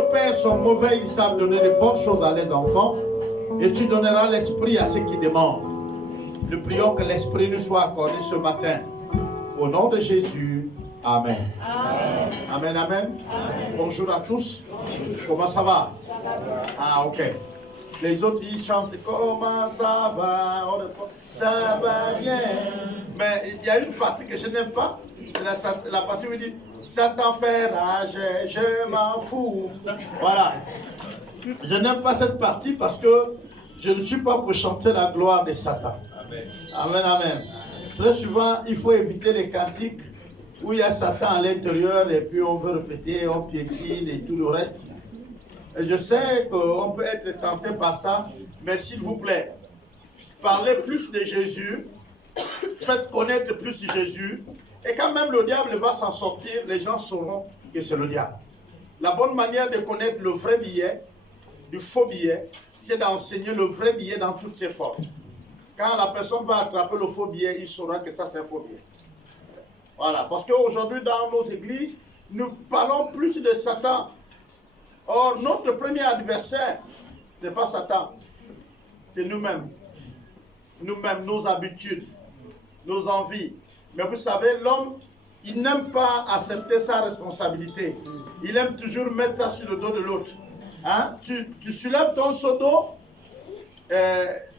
nos pères sont mauvais, ils savent donner de bonnes choses à leurs enfants. Et tu donneras l'esprit à ceux qui demandent. Nous prions que l'esprit nous soit accordé ce matin. Au nom de Jésus, amen. Amen, amen. Amen. Bonjour à tous. Comment ça va? Ah, ok. Les autres, ils chantent comment ça va? Ça va bien. Mais il y a une partie que je n'aime pas. C'est la partie où il dit ça t'en fait rage, je m'en fous. Voilà. Je n'aime pas cette partie parce que je ne suis pas pour chanter la gloire de Satan. Amen. Amen, amen. Très souvent, il faut éviter les cantiques où il y a Satan à l'intérieur et puis on veut répéter, on piétine et tout le reste. Et je sais qu'on peut être tenté par ça, mais s'il vous plaît, parlez plus de Jésus, faites connaître plus Jésus, et quand même le diable va s'en sortir, les gens sauront que c'est le diable. La bonne manière de connaître le vrai billet, du faux billet, c'est d'enseigner le vrai billet dans toutes ses formes. Quand la personne va attraper le faux billet, il saura que ça c'est un faux billet. Voilà, parce qu'aujourd'hui dans nos églises, nous parlons plus de Satan. Or, notre premier adversaire, ce n'est pas Satan, c'est nous-mêmes. Nous-mêmes, nos habitudes, nos envies. Mais vous savez, l'homme, il n'aime pas accepter sa responsabilité. Il aime toujours mettre ça sur le dos de l'autre. Hein? Tu soulèves ton seau d'eau,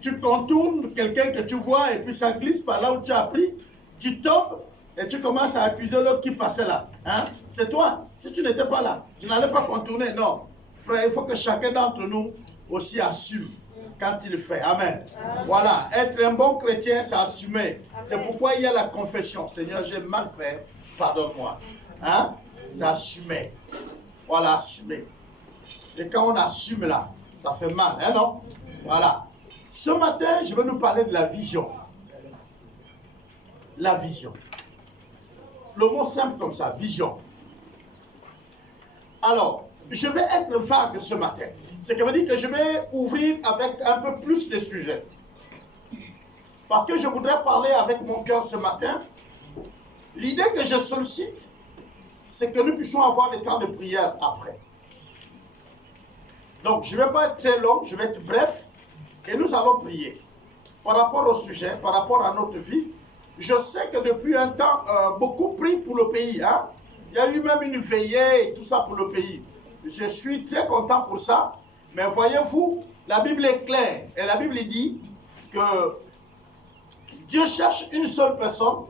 tu contournes quelqu'un que tu vois et puis ça glisse par là où tu as pris, tu tombes et tu commences à accuser l'autre qui passait là. Hein? C'est toi. Si tu n'étais pas là, je n'allais pas contourner. Non. Frère, il faut que chacun d'entre nous aussi assume quand il le fait. Amen. Amen. Voilà. Être un bon chrétien, c'est assumer. C'est pourquoi il y a la confession. Seigneur, j'ai mal fait. Pardonne-moi. Hein? C'est assumer. Voilà, assumer. Et quand on assume là, ça fait mal. Hein, non? Voilà. Ce matin, je vais nous parler de la vision. La vision. Le mot simple comme ça, vision. Alors, je vais être vague ce matin. Ce qui veut dire que je vais ouvrir avec un peu plus de sujets. Parce que je voudrais parler avec mon cœur ce matin. L'idée que je sollicite, c'est que nous puissions avoir des temps de prière après. Donc, je ne vais pas être très long, je vais être bref. Et nous allons prier. Par rapport au sujet, par rapport à notre vie, je sais que depuis un temps, beaucoup prient pour le pays. Hein? Il y a eu même une veillée et tout ça pour le pays. Je suis très content pour ça. Mais voyez-vous, la Bible est claire. Et la Bible dit que Dieu cherche une seule personne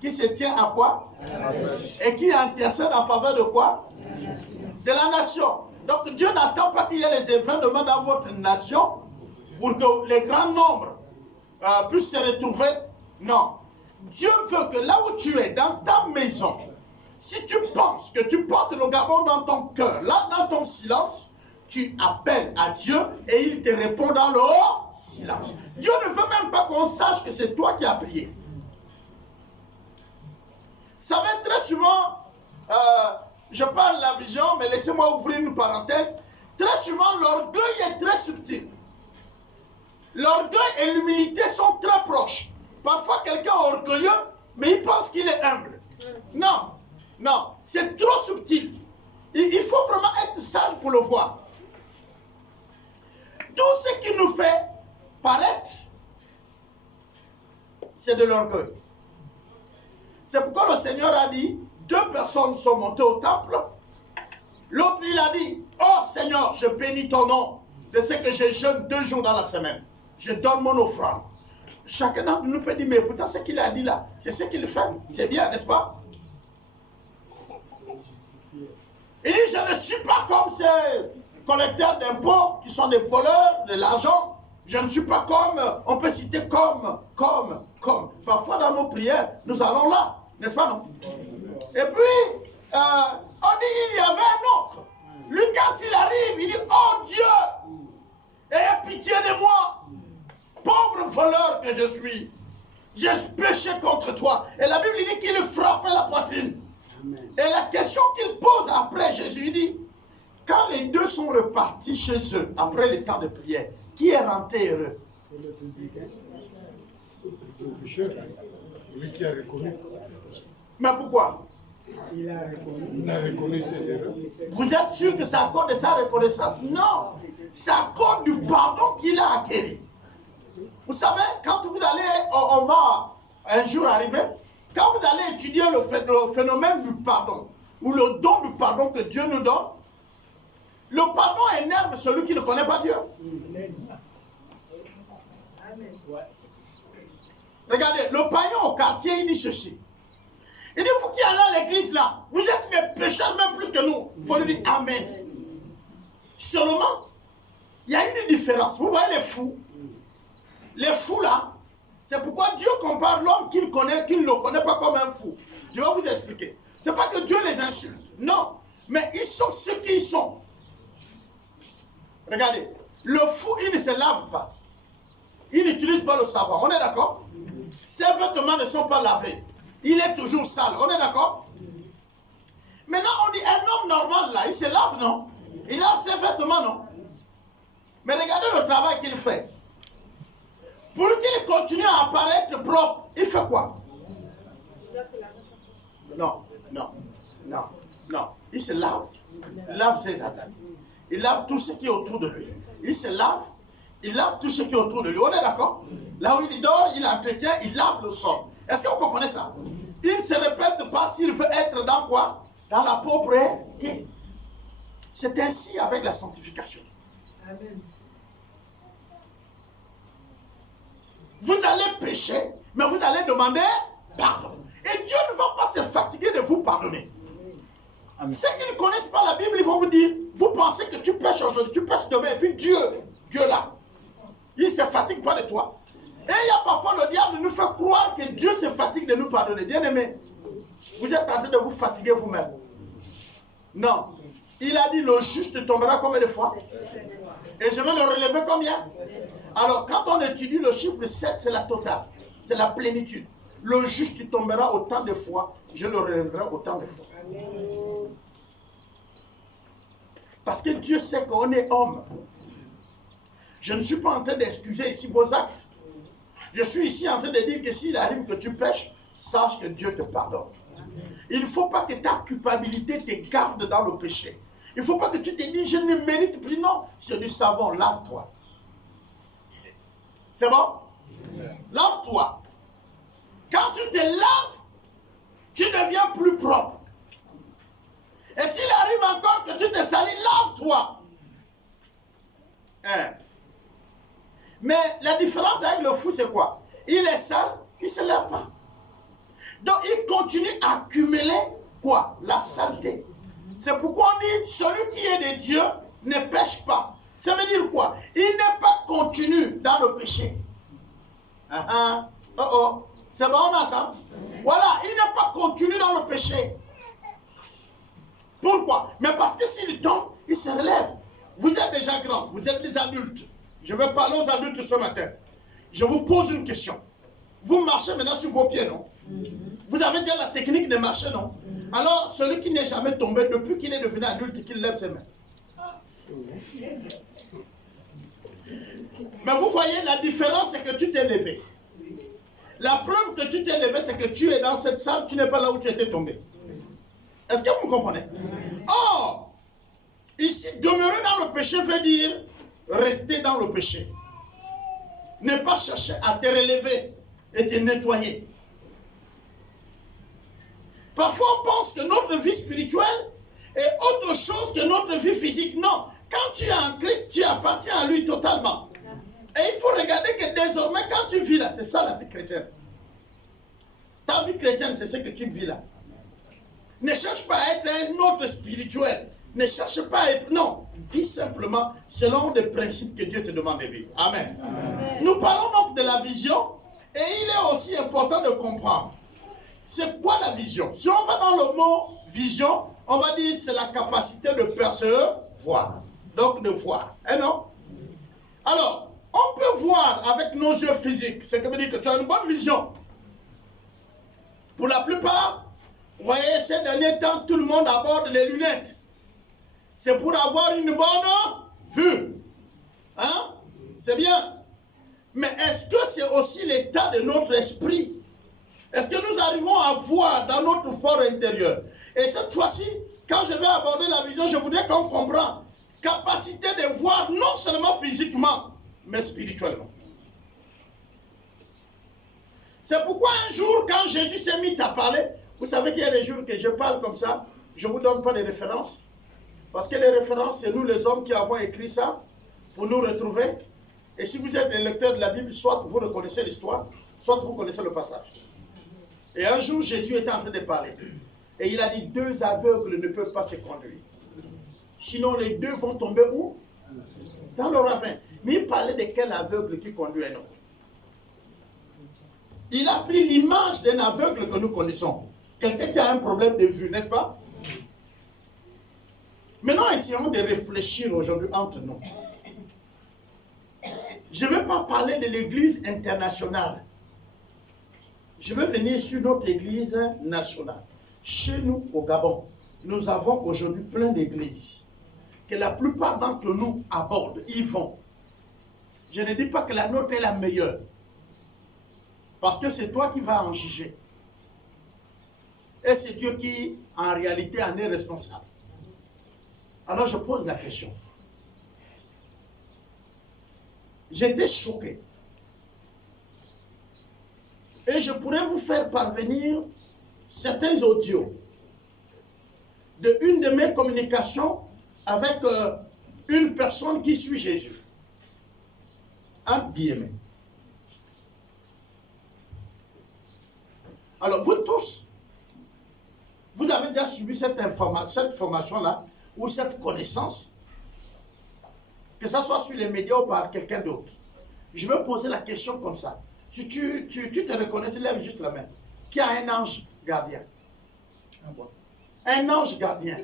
qui se tient à quoi? Et qui intercède en faveur de quoi? De la nation. Donc Dieu n'attend pas qu'il y ait les événements dans votre nation pour que les grands nombres puissent se retrouver. Non. Dieu veut que là où tu es, dans ta maison, si tu penses que tu portes le gabon dans ton cœur, là dans ton silence, tu appelles à Dieu et il te répond dans le silence. Dieu ne veut même pas qu'on sache que c'est toi qui as prié. Ça va être très souvent, je parle de la vision, mais laissez-moi ouvrir une parenthèse. Très souvent, l'orgueil est très subtil. L'orgueil et l'humilité sont très proches. Parfois, quelqu'un est orgueilleux, mais il pense qu'il est humble. Non, non, c'est trop subtil. Il faut vraiment être sage pour le voir. Tout ce qui nous fait paraître, c'est de l'orgueil. C'est pourquoi le Seigneur a dit, 2 personnes sont montées au temple. L'autre, il a dit, oh Seigneur, je bénis ton nom de ce que je jeûne 2 jours dans la semaine. Je donne mon offrande. Chacun d'entre nous peut dire, mais pourtant ce qu'il a dit là, c'est ce qu'il fait. C'est bien, n'est-ce pas? Il dit, je ne suis pas comme ces collecteurs d'impôts qui sont des voleurs de l'argent. Je ne suis pas comme, on peut citer comme. Parfois dans nos prières, nous allons là, n'est-ce pas non? Et puis, on dit, il y avait un autre. Lui, quand il arrive, il dit, oh Dieu, ayez pitié de moi. Pauvre voleur que je suis, j'ai péché contre toi. Et la Bible dit qu'il frappait la poitrine. Amen. Et la question qu'il pose après, Jésus dit, quand les 2 sont repartis chez eux, après le temps de prière, qui est rentré heureux? C'est le public. Le pécheur, lui qui a reconnu. Mais pourquoi? Il a reconnu ses erreurs. Vous êtes sûr que c'est à cause de sa reconnaissance? Non. C'est à cause du pardon qu'il a acquis. Vous savez, quand vous allez, on va un jour arriver, quand vous allez étudier le phénomène du pardon, ou le don du pardon que Dieu nous donne, le pardon énerve celui qui ne connaît pas Dieu. Regardez, le païen au quartier, il dit ceci. Il dit, vous qui allez à l'église là, vous êtes des pécheurs même plus que nous. Il faut lui dire Amen. Seulement, il y a une différence. Vous voyez les fous? Les fous là, c'est pourquoi Dieu compare l'homme qu'il connaît, qu'il ne le connaît pas comme un fou. Je vais vous expliquer. Ce n'est pas que Dieu les insulte. Non. Mais ils sont ce qu'ils sont. Regardez, le fou, il ne se lave pas. Il n'utilise pas le savon. On est d'accord? Ses vêtements ne sont pas lavés. Il est toujours sale. On est d'accord? Maintenant, on dit un homme normal là, il se lave, non? Il lave ses vêtements, non? Mais regardez le travail qu'il fait. Pour qu'il continue à apparaître propre, il fait quoi? Non. Il se lave. Il lave ses affaires. Il lave tout ce qui est autour de lui. Il se lave. Il lave tout ce qui est autour de lui. On est d'accord? Là où il dort, il entretient, il lave le sol. Est-ce que vous comprenez ça? Il ne se répète pas s'il veut être dans quoi? Dans la propreté. C'est ainsi avec la sanctification. Amen. Vous allez pécher, mais vous allez demander pardon. Et Dieu ne va pas se fatiguer de vous pardonner. Amen. Ceux qui ne connaissent pas la Bible, ils vont vous dire, vous pensez que tu pêches aujourd'hui, tu pêches demain, et puis Dieu là, il ne se fatigue pas de toi. Et il y a parfois le diable nous fait croire que Dieu se fatigue de nous pardonner. Bien aimé, vous êtes en train de vous fatiguer vous-même. Non. Il a dit, le juste tombera combien de fois? Et je vais le relever combien? Alors, quand on étudie le chiffre 7, c'est la totale. C'est la plénitude. Le juste tombera autant de fois, je le relèverai autant de fois. Parce que Dieu sait qu'on est homme. Je ne suis pas en train d'excuser ici vos actes. Je suis ici en train de dire que s'il arrive que tu pêches, sache que Dieu te pardonne. Il ne faut pas que ta culpabilité te garde dans le péché. Il ne faut pas que tu te dises, je ne mérite plus. Non, c'est du savon, lave-toi. C'est bon? Lave-toi. Quand tu te laves, tu deviens plus propre. Et s'il arrive encore que tu te salis, lave-toi. Hein? Mais la différence avec le fou, c'est quoi? Il est sale, il ne se lave pas. Donc il continue à accumuler quoi? La saleté. C'est pourquoi on dit, celui qui est de Dieu ne pêche pas. Ça veut dire quoi? Il n'est pas continu dans le péché. C'est bon, on a ça? Voilà, il n'est pas continu dans le péché. Pourquoi? Mais parce que s'il tombe, il se relève. Vous êtes déjà grands, vous êtes des adultes. Je vais parler aux adultes ce matin. Je vous pose une question. Vous marchez maintenant sur vos pieds, non? Vous avez déjà la technique de marcher, non? Alors, celui qui n'est jamais tombé, depuis qu'il est devenu adulte et qu'il lève ses mains. Mais vous voyez, la différence, c'est que tu t'es levé. La preuve que tu t'es levé, c'est que tu es dans cette salle, tu n'es pas là où tu étais tombé. Est-ce que vous comprenez? Or, ici, demeurer dans le péché veut dire rester dans le péché. Ne pas chercher à te relever et te nettoyer. Parfois, on pense que notre vie spirituelle est autre chose que notre vie physique. Non. Quand tu es en Christ, tu appartiens à lui totalement. Et il faut regarder que désormais, quand tu vis là, c'est ça la vie chrétienne. Ta vie chrétienne, c'est ce que tu vis là. Ne cherche pas à être un autre spirituel. Ne cherche pas à être... Non. Vis simplement selon les principes que Dieu te demande de vivre. Amen. Amen. Nous parlons donc de la vision. Et il est aussi important de comprendre. C'est quoi la vision? Si on va dans le mot vision, on va dire c'est la capacité de percevoir. Donc de voir. Hein, non? Alors, on peut voir avec nos yeux physiques. Ce qui veut dire que tu as une bonne vision. Pour la plupart, vous voyez, ces derniers temps, tout le monde aborde les lunettes. C'est pour avoir une bonne vue. Hein? C'est bien. Mais est-ce que c'est aussi l'état de notre esprit? Est-ce que nous arrivons à voir dans notre fort intérieur? Et cette fois-ci, quand je vais aborder la vision, je voudrais qu'on comprenne capacité de voir non seulement physiquement, mais spirituellement. C'est pourquoi un jour, quand Jésus s'est mis à parler, vous savez qu'il y a des jours que je parle comme ça, je ne vous donne pas de références. Parce que les références, c'est nous les hommes qui avons écrit ça pour nous retrouver. Et si vous êtes des lecteurs de la Bible, soit vous reconnaissez l'histoire, soit vous connaissez le passage. Et un jour, Jésus était en train de parler. Et il a dit, 2 aveugles ne peuvent pas se conduire. Sinon, les 2 vont tomber où? Dans le ravin. Mais il parlait de quel aveugle qui conduit un autre. Il a pris l'image d'un aveugle que nous connaissons. Quelqu'un qui a un problème de vue, n'est-ce pas? Maintenant, essayons de réfléchir aujourd'hui entre nous. Je ne vais pas parler de l'église internationale. Je vais venir sur notre église nationale. Chez nous, au Gabon, nous avons aujourd'hui plein d'églises que la plupart d'entre nous abordent, y vont. Je ne dis pas que la nôtre est la meilleure. Parce que c'est toi qui vas en juger. Et c'est Dieu qui, en réalité, en est responsable. Alors je pose la question. J'étais choqué. Et je pourrais vous faire parvenir certains audios de une de mes communications avec une personne qui suit Jésus. Entre guillemets. Alors, vous tous, vous avez déjà suivi cette formation-là, ou cette connaissance, que ce soit sur les médias ou par quelqu'un d'autre. Je vais poser la question comme ça. Si tu te reconnais, tu lèves juste la main. Qui a un ange gardien? Un ange gardien.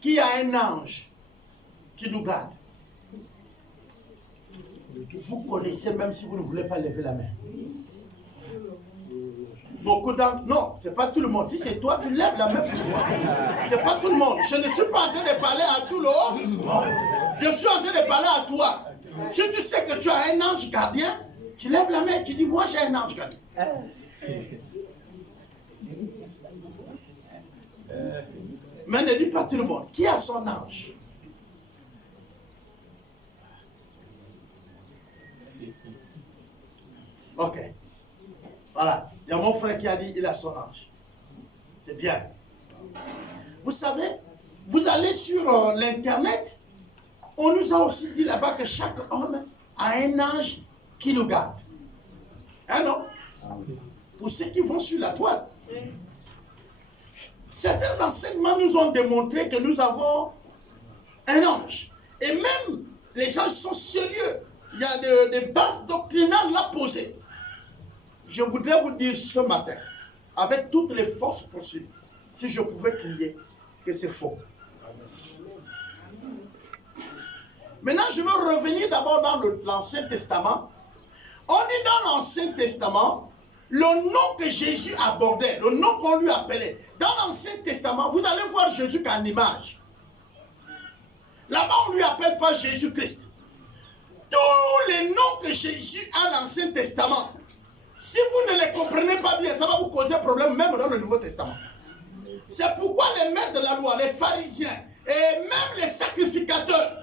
Qui a un ange qui nous garde? Vous connaissez même si vous ne voulez pas lever la main. Beaucoup d'entre... Non, ce n'est pas tout le monde. Si c'est toi, tu lèves la main pour toi. Ce n'est pas tout le monde. Je ne suis pas en train de parler à tout le monde. Non. Je suis en train de parler à toi. Si tu sais que tu as un ange gardien, tu lèves la main et tu dis, moi j'ai un ange gardien. Mais ne dis pas tout le monde. Qui a son ange? Ok. Voilà. Il y a mon frère qui a dit il a son ange. C'est bien. Vous savez, vous allez sur l'internet, on nous a aussi dit là-bas que chaque homme a un ange qui nous garde. Hein, non? Pour ceux qui vont sur la toile. Certains enseignements nous ont démontré que nous avons un ange. Et même les gens sont sérieux. Il y a des bases doctrinales là posées. Je voudrais vous dire ce matin, avec toutes les forces possibles, si je pouvais crier, que c'est faux. Maintenant, je veux revenir d'abord dans l'Ancien Testament. On dit dans l'Ancien Testament, le nom que Jésus abordait, le nom qu'on lui appelait. Dans l'Ancien Testament, vous allez voir Jésus qu'en image. Là-bas, on ne lui appelle pas Jésus-Christ. Tous les noms que Jésus a dans l'Ancien Testament, si vous ne les comprenez pas bien, ça va vous causer problème même dans le Nouveau Testament. C'est pourquoi les maîtres de la loi, les pharisiens et même les sacrificateurs,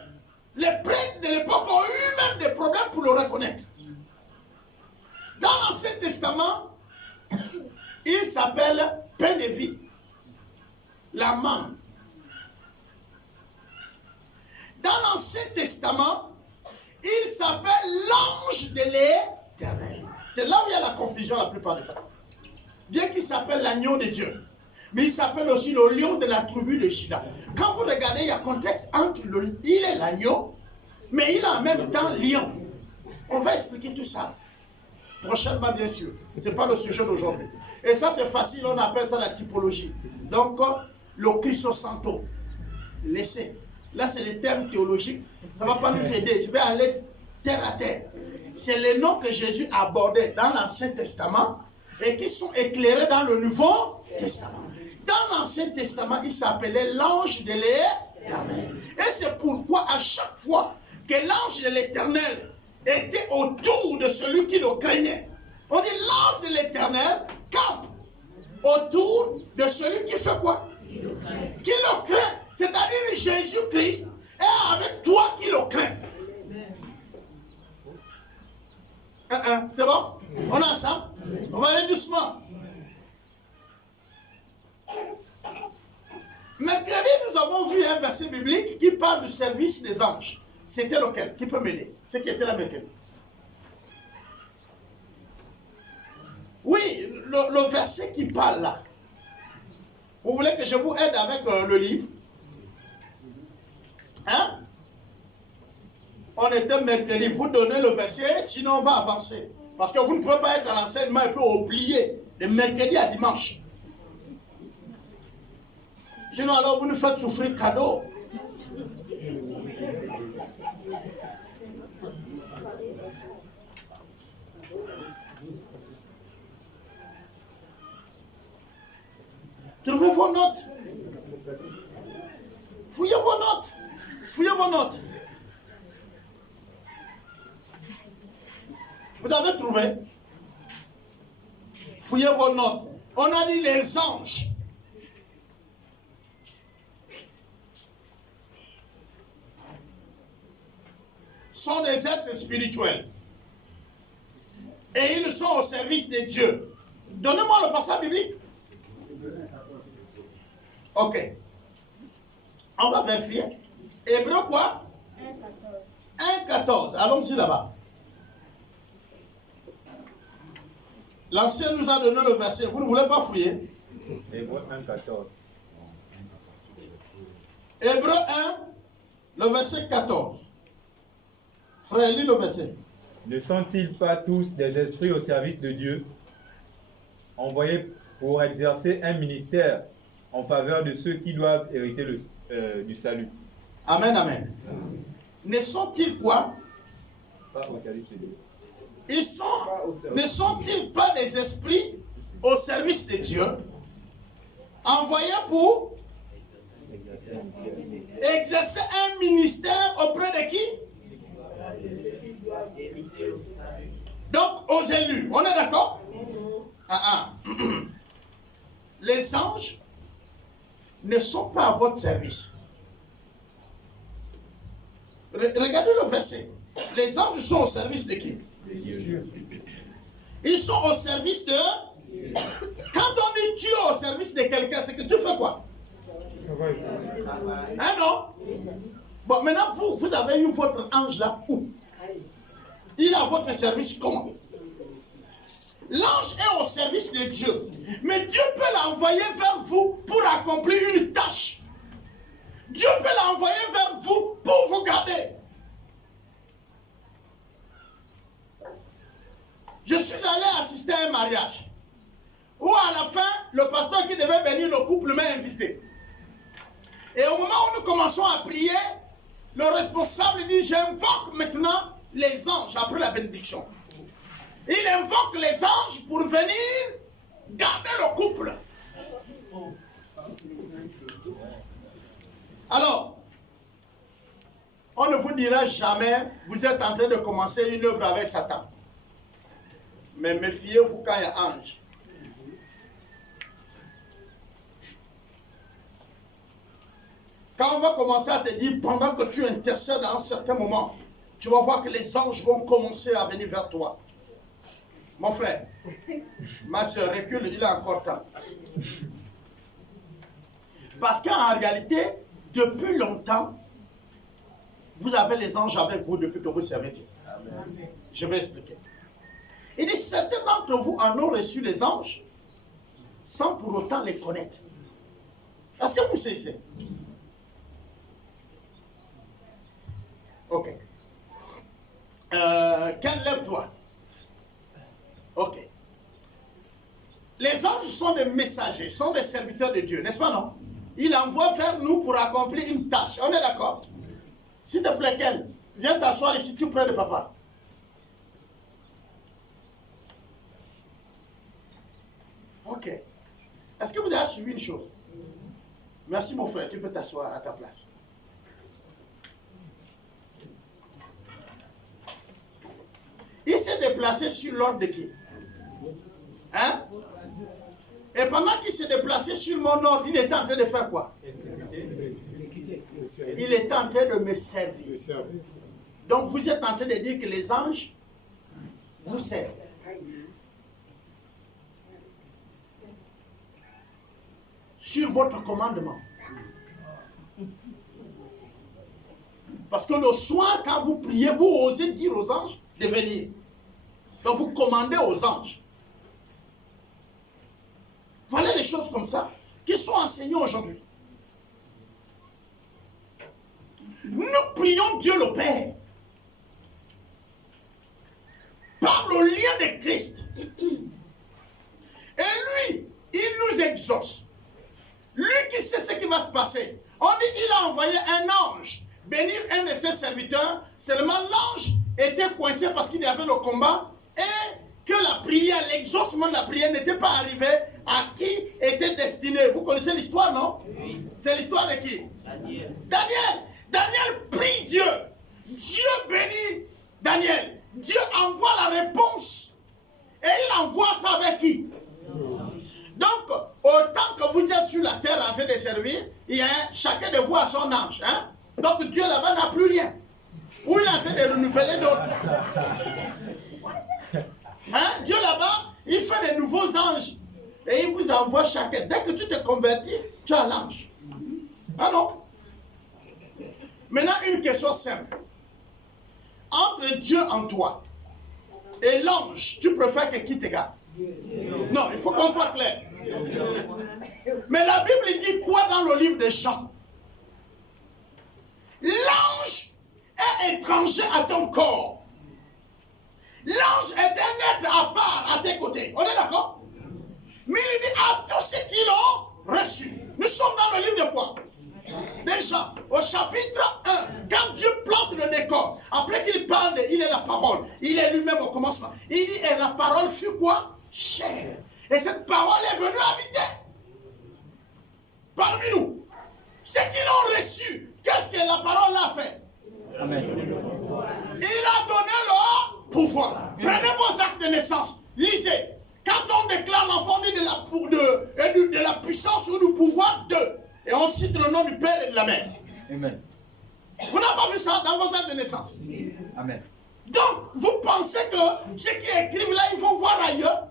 les prêtres de l'époque ont eu même des problèmes pour le reconnaître. Dans l'Ancien Testament, il s'appelle pain de vie, la manne. Dans l'Ancien Testament, il s'appelle l'ange de l'Éternel. C'est là où il y a la confusion la plupart du temps. Bien qu'il s'appelle l'agneau de Dieu, mais il s'appelle aussi le lion de la tribu de Juda. Quand vous regardez, il y a contexte entre il est l'agneau, mais il est en même temps lion. On va expliquer tout ça prochainement, bien sûr. Ce n'est pas le sujet d'aujourd'hui. Et ça, c'est facile, on appelle ça la typologie. Donc, le Christosanto, laissez. Là, c'est les termes théologiques. Ça ne va pas nous aider. Je vais aller terre à terre. C'est les noms que Jésus abordait dans l'Ancien Testament et qui sont éclairés dans le Nouveau Testament. Dans l'Ancien Testament, il s'appelait l'ange de l'Éternel. Et c'est pourquoi à chaque fois que l'ange de l'Éternel était autour de celui qui le craignait, on dit l'ange de l'Éternel campe autour de celui qui fait quoi? Qui le craint. C'est-à-dire Jésus-Christ est avec toi qui le craint. C'est bon? On est ensemble? On va aller doucement. Mercredi, nous avons vu un verset biblique qui parle du service des anges. C'était lequel? Qui peut m'aider? C'est qui était là mercredi? Oui, le verset qui parle là. Vous voulez que je vous aide avec le livre? Hein? On était mercredi. Vous donnez le verset, sinon on va avancer. Parce que vous ne pouvez pas être à l'enseignement et puis oublier de mercredi à dimanche. Sinon alors vous nous faites souffrir cadeau. Trouvez vos notes. Fouillez vos notes. Fouillez vos notes. Vous avez trouvé? Fouillez vos notes. On a dit les anges. Sont des êtres spirituels. Et ils sont au service de Dieu. Donnez-moi le passage biblique. Ok. On va vérifier. Hébreu quoi? 1,14. Allons-y là-bas. L'ancien nous a donné le verset. Vous ne voulez pas fouiller? Hébreu 1,14. Hébreu 1, le verset 14. Frère, lis le verset. Ne sont-ils pas tous des esprits au service de Dieu, envoyés pour exercer un ministère en faveur de ceux qui doivent hériter du salut? Amen, amen. Ne sont-ils quoi? Pas au service de Dieu. Ne sont-ils pas des esprits au service de Dieu, envoyés pour exercer un ministère auprès de qui? Donc aux élus. On est d'accord? Les anges ne sont pas à votre service. Regardez le verset. Les anges sont au service de qui? Ils sont au service de... Quand on dit tu es au service de quelqu'un, c'est que tu fais quoi? Hein, non? Bon, maintenant, vous avez eu votre ange là où? Il est à votre service comment? L'ange est au service de Dieu. Mais Dieu peut l'envoyer vers vous pour accomplir une tâche. Dieu peut l'envoyer vers vous pour vous garder. Je suis allé assister à un mariage où à la fin, le pasteur qui devait bénir le couple m'a invité. Et au moment où nous commençons à prier, le responsable dit, j'invoque maintenant les anges après la bénédiction. Il invoque les anges pour venir garder le couple. Alors, on ne vous dira jamais, vous êtes en train de commencer une œuvre avec Satan. Mais méfiez-vous quand il y a ange. Quand on va commencer à te dire, pendant que tu intercèdes à un certain moment, tu vas voir que les anges vont commencer à venir vers toi. Mon frère, ma soeur, recule, il est encore temps. Parce qu'en réalité, depuis longtemps, vous avez les anges avec vous depuis que vous servez Dieu. Je vais expliquer. Il dit, certains d'entre vous en ont reçu les anges sans pour autant les connaître. Est-ce que vous savez? Ok. Lève-toi. Ok. Les anges sont des messagers, sont des serviteurs de Dieu, n'est-ce pas, non? Il envoie vers nous pour accomplir une tâche. On est d'accord? S'il te plaît, Ken, viens t'asseoir ici tout près de papa. Ok. Est-ce que vous avez suivi une chose? Merci, mon frère, tu peux t'asseoir à ta place. Il s'est déplacé sur l'ordre de qui? Hein? Et pendant qu'il s'est déplacé sur mon ordre, il était en train de faire quoi? Il était en train de me servir. Donc vous êtes en train de dire que les anges vous servent. Sur votre commandement. Parce que le soir, quand vous priez, vous osez dire aux anges de venir. Donc vous commandez aux anges. Voilà les choses comme ça qui sont enseignées aujourd'hui. Nous prions Dieu le Père par le lien de Christ. Et lui, il nous exauce. Lui qui sait ce qui va se passer. On dit qu'il a envoyé un ange bénir un de ses serviteurs. Seulement l'ange était coincé parce qu'il y avait le combat et que la prière, l'exaucement de la prière n'était pas arrivé à qui était destiné. Vous connaissez l'histoire, non? Oui. C'est l'histoire de qui? Daniel. Daniel prie Dieu. Dieu bénit Daniel. Dieu envoie la réponse. Et il envoie ça avec qui? Donc, autant que vous êtes sur la terre en train de servir, il y a chacun de vous a son ange. Hein? Donc Dieu là-bas n'a plus rien. Ou il est en train de renouveler d'autres. Hein? Dieu là-bas, il fait de nouveaux anges. Et il vous envoie chacun. Dès que tu te convertis, tu as l'ange. Ah non? Maintenant, une question simple. Entre Dieu en toi et l'ange, tu préfères que qui te garde? Non, il faut qu'on soit clair. Mais la Bible dit quoi dans le livre de Jean? L'ange est étranger à ton corps. L'ange est un être à part à tes côtés. On est d'accord? Mais il dit à tous ceux qui l'ont reçu. Nous sommes dans le livre de quoi? Déjà, au chapitre 1, quand Dieu plante le décor, après qu'il parle de il est la parole, il est lui-même au commencement, il dit et la parole fut quoi? Chair. Et cette parole est venue habiter parmi nous. Ceux qui l'ont reçu, qu'est-ce que la parole a fait? Amen. Il a donné leur pouvoir. Prenez vos actes de naissance, lisez. Quand on déclare l'enfant dit de la puissance ou du pouvoir de, et on cite le nom du Père et de la Mère. Amen. Vous n'avez pas vu ça dans vos actes de naissance? Amen. Donc, vous pensez que ceux qui écrivent là, ils vont voir ailleurs?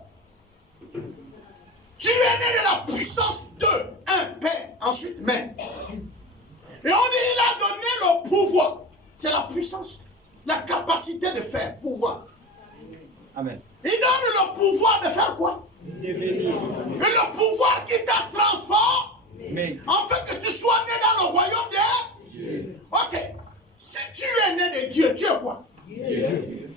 Tu es né de la puissance de un Père, ensuite Mère. Et on dit, il a donné le pouvoir. C'est la puissance, la capacité de faire, pouvoir. Amen. Il donne le pouvoir de faire quoi? Et le pouvoir qui t'a transformé, afin que tu sois né dans le royaume de Dieu. Ok. Si tu es né de Dieu, tu es quoi? Dieu.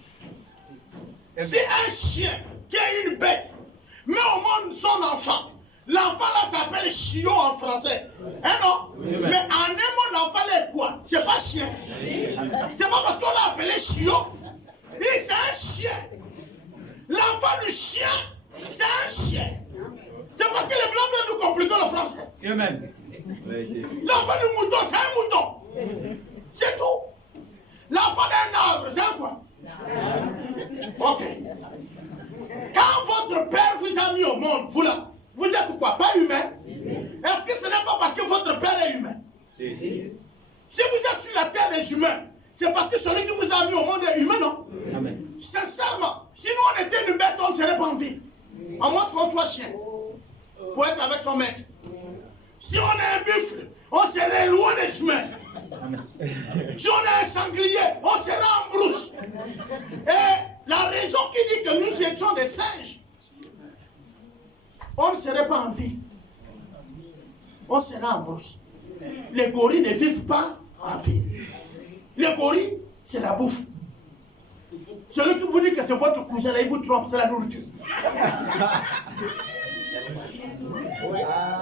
C'est un chien qui est une bête. Mais au monde son enfant. L'enfant là s'appelle chiot en français. Hein non? Mais en un mot, l'enfant là est quoi? C'est pas chien. C'est pas parce qu'on l'a appelé chiot. C'est un chien. L'enfant du chien, c'est un chien. C'est parce que les blancs veulent nous compliquer le français. Amen. L'enfant du mouton, c'est un mouton. C'est tout. L'enfant d'un arbre, c'est quoi? Ok. Quand votre père vous a mis au monde, vous là, vous êtes quoi? Pas humain? Est-ce que ce n'est pas parce que votre père est humain? Si vous êtes sur la terre des humains, c'est parce que celui qui vous a mis au monde est humain, non? Amen. Sincèrement, si nous on était une bête, on ne serait pas en vie. À moins qu'on soit chien. Pour être avec son maître. Si on est un buffle, on serait loin des humains. Si on est un sanglier, on serait en brousse. Et la raison qui dit que nous étions des singes, on ne serait pas en vie. On serait en brousse. Les gorilles ne vivent pas en vie. Les gorilles, c'est la bouffe. Celui qui vous dit que c'est votre cousin, là, il vous trompe, c'est la nourriture.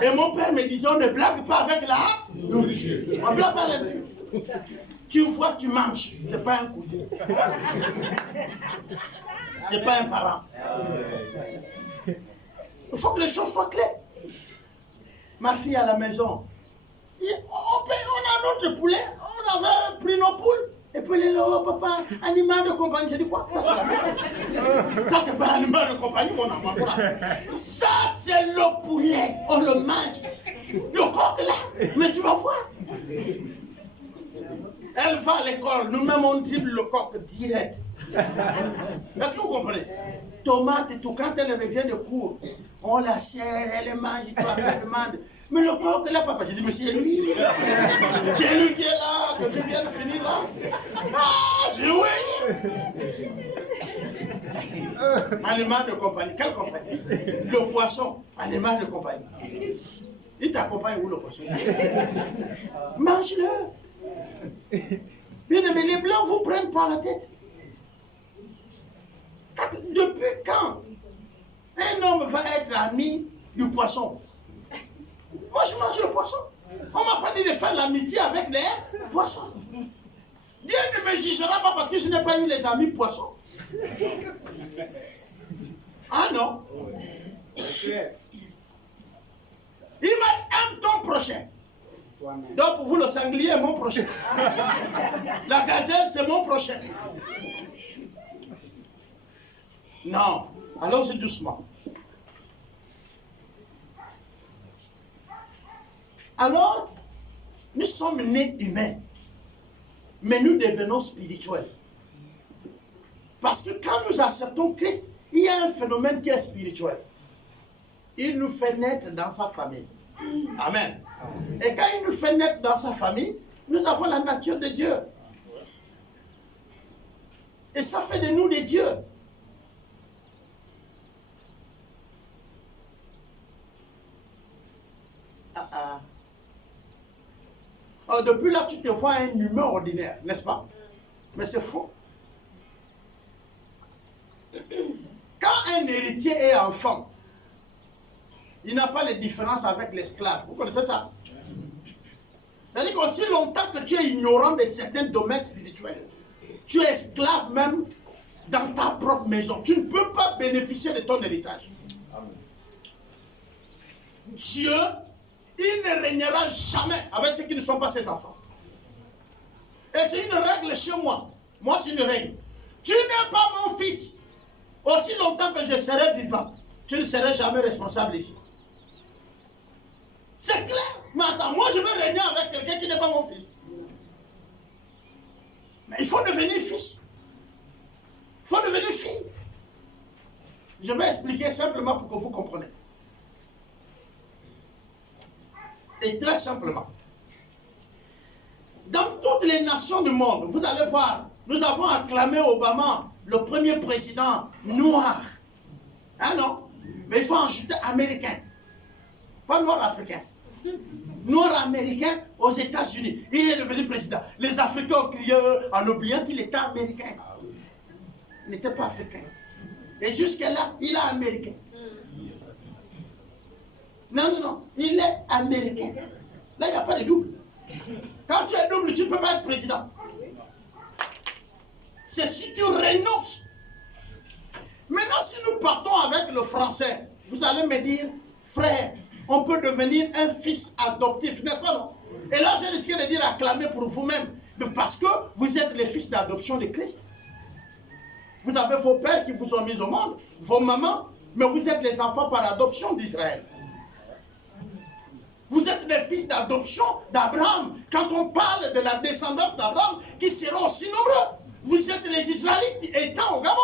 Et mon père me disait, on ne blague pas avec la nourriture. On ne blague pas avec la nourriture. Tu vois, tu manges. Ce n'est pas un cousin. Ce n'est pas un parent. Il faut que les choses soient claires. Ma fille à la maison, on a notre poulet, on avait pris nos poules. Et puis il est là, oh papa, animal de compagnie. J'ai dit quoi? Ça c'est la viande. Ça c'est pas animal de compagnie, mon enfant. Ça c'est le poulet. On le mange. Le coq là. Mais tu vas voir. Elle va à l'école. Nous-mêmes on dribble le coq direct. Est-ce que vous comprenez? Tomate et tout. Quand elle revient de cours, on la serre, elle mange, tout elle demande. Mais le coq là, papa, j'ai dit, mais c'est lui. C'est lui qui est là, que tu viens de finir là. Ah, j'ai oui. Animal de compagnie. Quelle compagnie? Le poisson, animal de compagnie. Il t'accompagne où le poisson? Mange-le. Bien aimé, les blancs vous prennent par la tête. Depuis quand un homme va être ami du poisson? Moi, je mange le poisson. On m'a pas dit de faire l'amitié avec les poissons. Dieu ne me jugera pas parce que je n'ai pas eu les amis poissons. Ah non. Il m'a aime ton prochain. Donc pour vous, le sanglier est mon prochain. La gazelle, c'est mon prochain. Non. Allons-y doucement. Alors, nous sommes nés humains, mais nous devenons spirituels. Parce que quand nous acceptons Christ, il y a un phénomène qui est spirituel. Il nous fait naître dans sa famille. Amen. Et quand il nous fait naître dans sa famille, nous avons la nature de Dieu. Et ça fait de nous des dieux. Alors depuis là, tu te vois un humain ordinaire, n'est-ce pas? Mais c'est faux. Quand un héritier est enfant, il n'a pas de différence avec l'esclave. Vous connaissez ça? C'est-à-dire qu'aussi longtemps que tu es ignorant de certains domaines spirituels, tu es esclave même dans ta propre maison. Tu ne peux pas bénéficier de ton héritage. Dieu, il ne régnera jamais avec ceux qui ne sont pas ses enfants. Et c'est une règle chez moi. Moi, c'est une règle. Tu n'es pas mon fils. Aussi longtemps que je serai vivant, tu ne serai jamais responsable ici. C'est clair. Mais attends, moi je vais régner avec quelqu'un qui n'est pas mon fils. Mais il faut devenir fils. Il faut devenir fille. Je vais expliquer simplement pour que vous compreniez. Et très simplement. Dans toutes les nations du monde, vous allez voir, nous avons acclamé Obama, le premier président noir. Ah non, mais il faut ajouter américain. Pas nord-africain. Nord-américain aux États-Unis. Il est devenu président. Les Africains ont crié en oubliant qu'il était américain. Il n'était pas africain. Et jusque-là, il est américain. Non, il est américain. Là, il n'y a pas de double. Quand tu es double, tu ne peux pas être président. C'est si tu renonces. Maintenant, si nous partons avec le français, vous allez me dire, frère, on peut devenir un fils adoptif, n'est-ce pas, non? Et là, j'ai risqué de dire acclamer pour vous-même, parce que vous êtes les fils d'adoption de Christ. Vous avez vos pères qui vous ont mis au monde, vos mamans, mais vous êtes les enfants par adoption d'Israël. Vous êtes les fils d'adoption d'Abraham. Quand on parle de la descendance d'Abraham, qui seront aussi nombreux, vous êtes les Israélites étant au Gabon.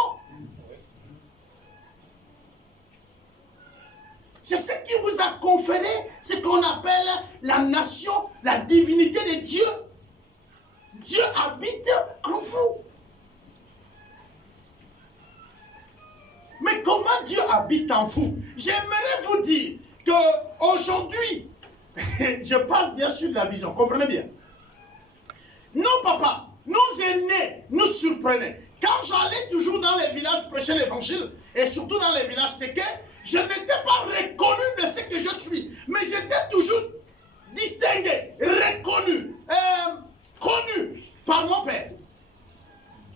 C'est ce qui vous a conféré ce qu'on appelle la nation, la divinité de Dieu. Dieu habite en vous. Mais comment Dieu habite en vous? J'aimerais vous dire qu'aujourd'hui, je parle bien sûr de la vision, comprenez bien. Nos papas, nos aînés nous surprenaient. Quand j'allais toujours dans les villages prêcher l'évangile, et surtout dans les villages téqués, je n'étais pas reconnu de ce que je suis, mais j'étais toujours distingué, reconnu, connu par mon père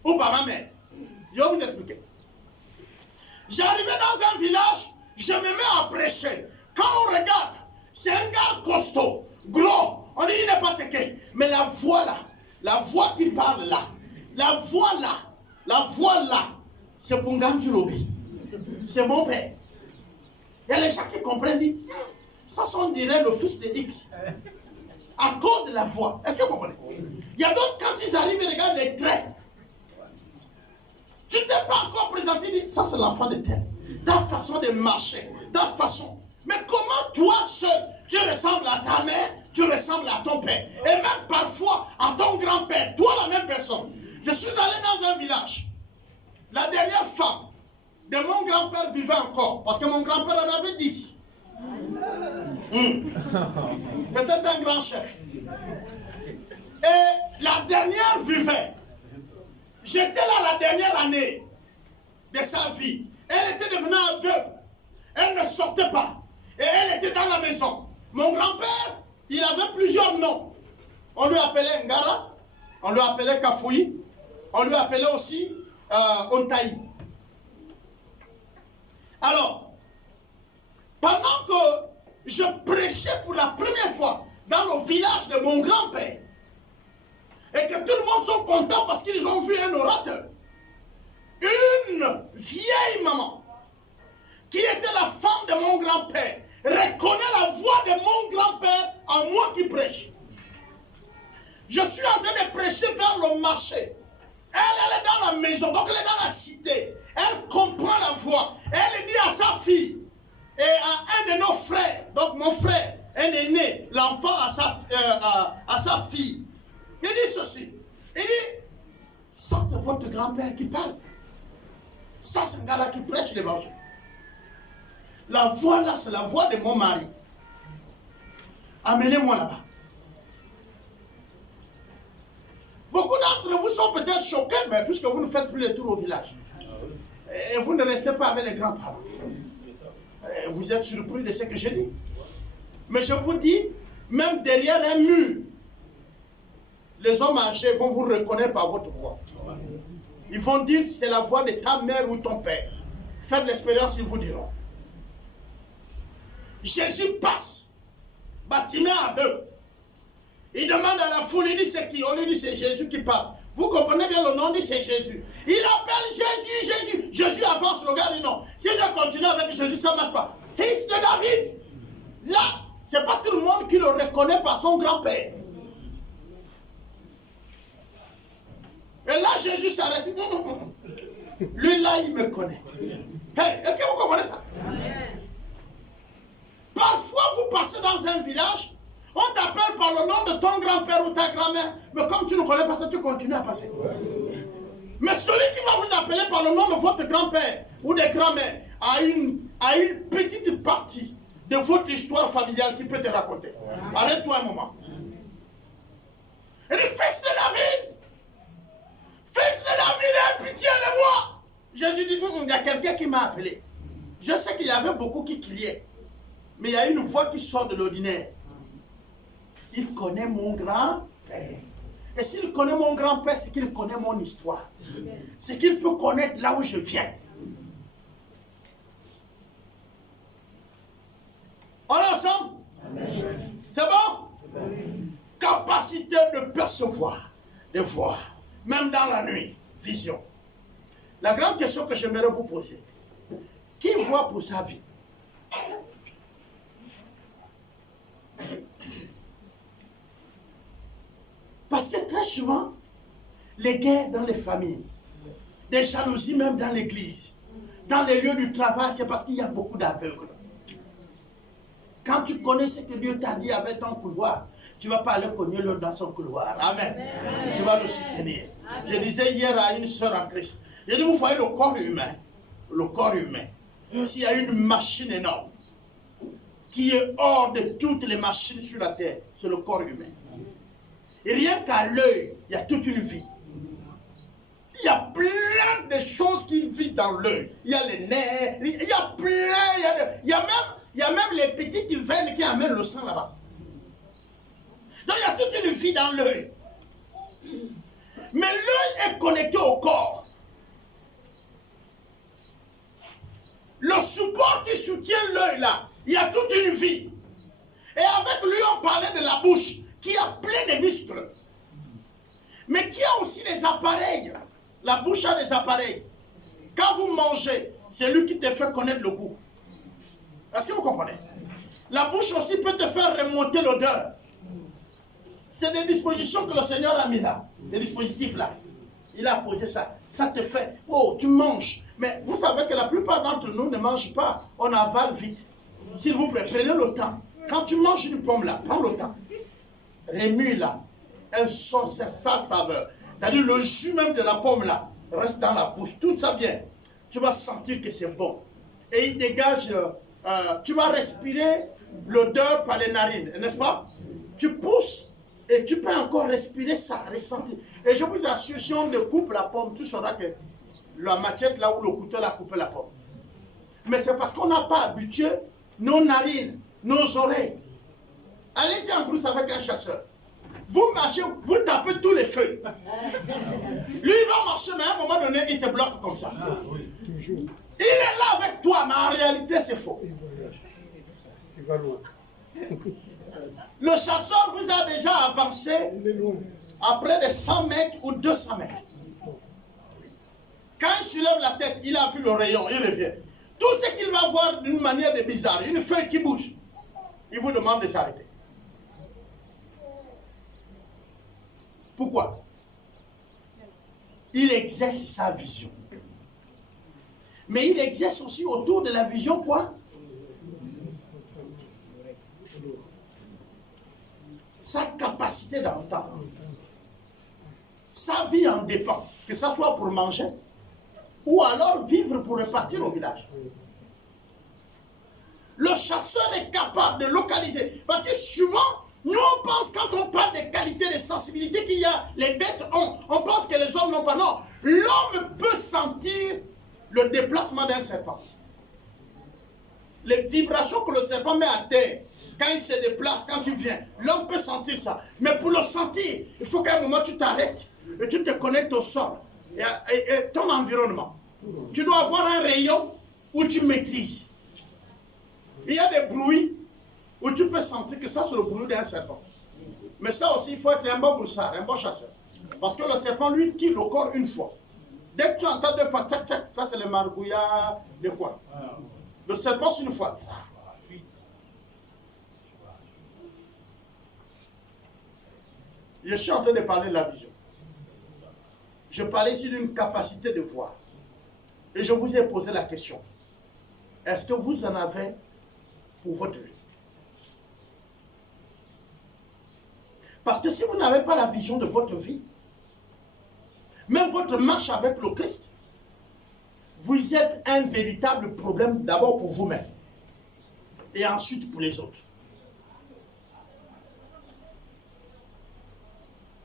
ou par ma mère. Je vais vous expliquer. J'arrivais dans un village, je me mets à prêcher. Quand on regarde, c'est un gars costaud, gros, on dit il n'est pas téqué, mais la voix là, la voix qui parle là, La voix là, c'est pour Ngandu Lobi. C'est mon père. Il y a les gens qui comprennent, disent, ça on dirait le fils de X. À cause de la voix. Est-ce que vous comprenez? Il y a d'autres, quand ils arrivent, ils regardent les traits. Tu ne t'es pas encore présenté, dis, ça c'est l'enfant de terre. Ta façon de marcher, ta façon. Mais comment toi seul, tu ressembles à ta mère, tu ressembles à ton père. Et même parfois à ton grand-père, toi la même personne. Je suis allé dans un village. La dernière femme de mon grand-père vivait encore. Parce que mon grand-père en avait 10. C'était un grand chef. Et la dernière vivait. J'étais là la dernière année de sa vie. Elle était devenue aveugle. Elle ne sortait pas. Et elle était dans la maison. Mon grand-père, il avait plusieurs noms. On lui appelait Ngara, on lui appelait Kafoui, on lui appelait aussi Ontaï. Alors, pendant que je prêchais pour la première fois dans le village de mon grand-père, et que tout le monde sont contents parce qu'ils ont vu un orateur, une vieille maman, qui était la femme de mon grand-père, reconnaît la voix de mon grand-père en moi qui prêche. Je suis en train de prêcher vers le marché. Elle est dans la maison, donc elle est dans la cité. Elle comprend la voix. Elle dit à sa fille et à un de nos frères, donc mon frère, un aîné, l'enfant à sa fille. Il dit ceci. Il dit, ça c'est votre grand-père qui parle. Ça c'est un gars-là qui prêche l'évangile. La voix là, c'est la voix de mon mari. Amenez-moi là-bas. Beaucoup d'entre vous sont peut-être choqués, mais puisque vous ne faites plus les tours au village. Et vous ne restez pas avec les grands-parents. Vous êtes surpris de ce que je dis. Mais je vous dis, même derrière un mur, les hommes âgés vont vous reconnaître par votre voix. Ils vont dire c'est la voix de ta mère ou ton père. Faites l'expérience, ils vous diront. Jésus passe, Bartimée aveugle. Il demande à la foule, il dit c'est qui? On lui dit c'est Jésus qui passe. Vous comprenez bien le nom, il dit c'est Jésus. Il appelle Jésus, Jésus. Jésus avance, le gars dit non. Si je continue avec Jésus, ça ne marche pas. Fils de David. Là, ce n'est pas tout le monde qui le reconnaît par son grand-père. Et là, Jésus s'arrête. Lui, là, il me connaît. Hey, est-ce que vous comprenez ça? Parfois, vous passez dans un village, on t'appelle par le nom de ton grand-père ou ta grand-mère, mais comme tu ne connais pas ça, tu continues à passer. Mais celui qui va vous appeler par le nom de votre grand-père ou de grand-mère a une petite partie de votre histoire familiale qui peut te raconter. Arrête-toi un moment. Il dit, fils de David, aie pitié de moi. Jésus dit, il y a quelqu'un qui m'a appelé. Je sais qu'il y avait beaucoup qui criaient. Mais il y a une voix qui sort de l'ordinaire. Il connaît mon grand-père. Et s'il connaît mon grand-père, c'est qu'il connaît mon histoire. C'est qu'il peut connaître là où je viens. On est ensemble? C'est bon? Capacité de percevoir, de voir, même dans la nuit, vision. La grande question que j'aimerais vous poser, qui voit pour sa vie? Parce que très souvent, les guerres dans les familles, des jalousies même dans l'église, dans les lieux du travail, c'est parce qu'il y a beaucoup d'aveugles. Quand tu connais ce que Dieu t'a dit avec ton couloir, tu ne vas pas aller cogner l'autre dans son couloir. Amen. Amen. Tu vas le soutenir. Amen. Je disais hier à une soeur en Christ, j'ai dit, vous voyez le corps humain, s'il y a une machine énorme, qui est hors de toutes les machines sur la terre, c'est le corps humain. Et rien qu'à l'œil, il y a toute une vie. Il y a plein de choses qui vivent dans l'œil. Il y a les nerfs, il y a plein, il y a même les petites veines qui amènent le sang là-bas. Donc il y a toute une vie dans l'œil. Mais l'œil est connecté au corps. Le support qui soutient l'œil là, il y a toute une vie. Et avec lui, on parlait de la bouche, qui a plein de muscles. mais qui a aussi des appareils. La bouche a des appareils. Quand vous mangez, c'est lui qui te fait connaître le goût. Est-ce que vous comprenez? La bouche aussi peut te faire remonter l'odeur. C'est des dispositions que le Seigneur a mis là. Des dispositifs là. Il a posé ça. Ça te fait, oh, tu manges. Mais vous savez que la plupart d'entre nous ne mangent pas. On avale vite. S'il vous plaît, prenez le temps. Quand tu manges une pomme là, prends le temps. Remue là. Elle sort sa saveur. C'est-à-dire le jus même de la pomme là reste dans la bouche. Tout ça bien. Tu vas sentir que c'est bon. Et il dégage, tu vas respirer l'odeur par les narines, n'est-ce pas? Tu pousses et tu peux encore respirer ça, ressentir. Et je vous assure, si on découpe la pomme, tu sauras que la machette là où le couteau a coupé la pomme. Mais c'est parce qu'on n'a pas habitué nos narines, nos oreilles. Allez-y en brousse avec un chasseur. Vous marchez, vous tapez tous les feux. Lui, il va marcher, mais à un moment donné, il te bloque comme ça. Il est là avec toi, mais en réalité, c'est faux. Il va loin. Le chasseur vous a déjà avancé à près de 100 mètres ou 200 mètres. Quand il soulève la tête, il a vu le rayon, il revient. Tout ce qu'il va voir d'une manière de bizarre, une feuille qui bouge, il vous demande de s'arrêter. Pourquoi? Il exerce sa vision. Mais il exerce aussi autour de la vision quoi? Sa capacité d'entendre. Sa vie en dépend. Que ça soit pour manger ou alors vivre pour repartir au village. Le chasseur est capable de localiser. Parce que souvent, nous on pense quand on parle des qualités, des sensibilités qu'il y a, les bêtes ont. On pense que les hommes n'ont pas. Non, l'homme peut sentir le déplacement d'un serpent. Les vibrations que le serpent met à terre, quand il se déplace, quand tu viens, l'homme peut sentir ça. Mais pour le sentir, il faut qu'à un moment tu t'arrêtes et tu te connectes au sol et ton environnement. Tu dois avoir un rayon où tu maîtrises. Il y a des bruits où tu peux sentir que ça c'est le bruit d'un serpent. Mais ça aussi, il faut être un bon broussard, un bon chasseur. Parce que le serpent, lui, tire le corps une fois. Dès que tu entends deux fois, tchac, tchac, ça c'est le margouillard de quoi? Le serpent, c'est une fois. Je suis en train de parler de la vision. Je parlais ici d'une capacité de voir. Et je vous ai posé la question. Est-ce que vous en avez pour votre vie? Parce que si vous n'avez pas la vision de votre vie, même votre marche avec le Christ, vous êtes un véritable problème d'abord pour vous-même et ensuite pour les autres.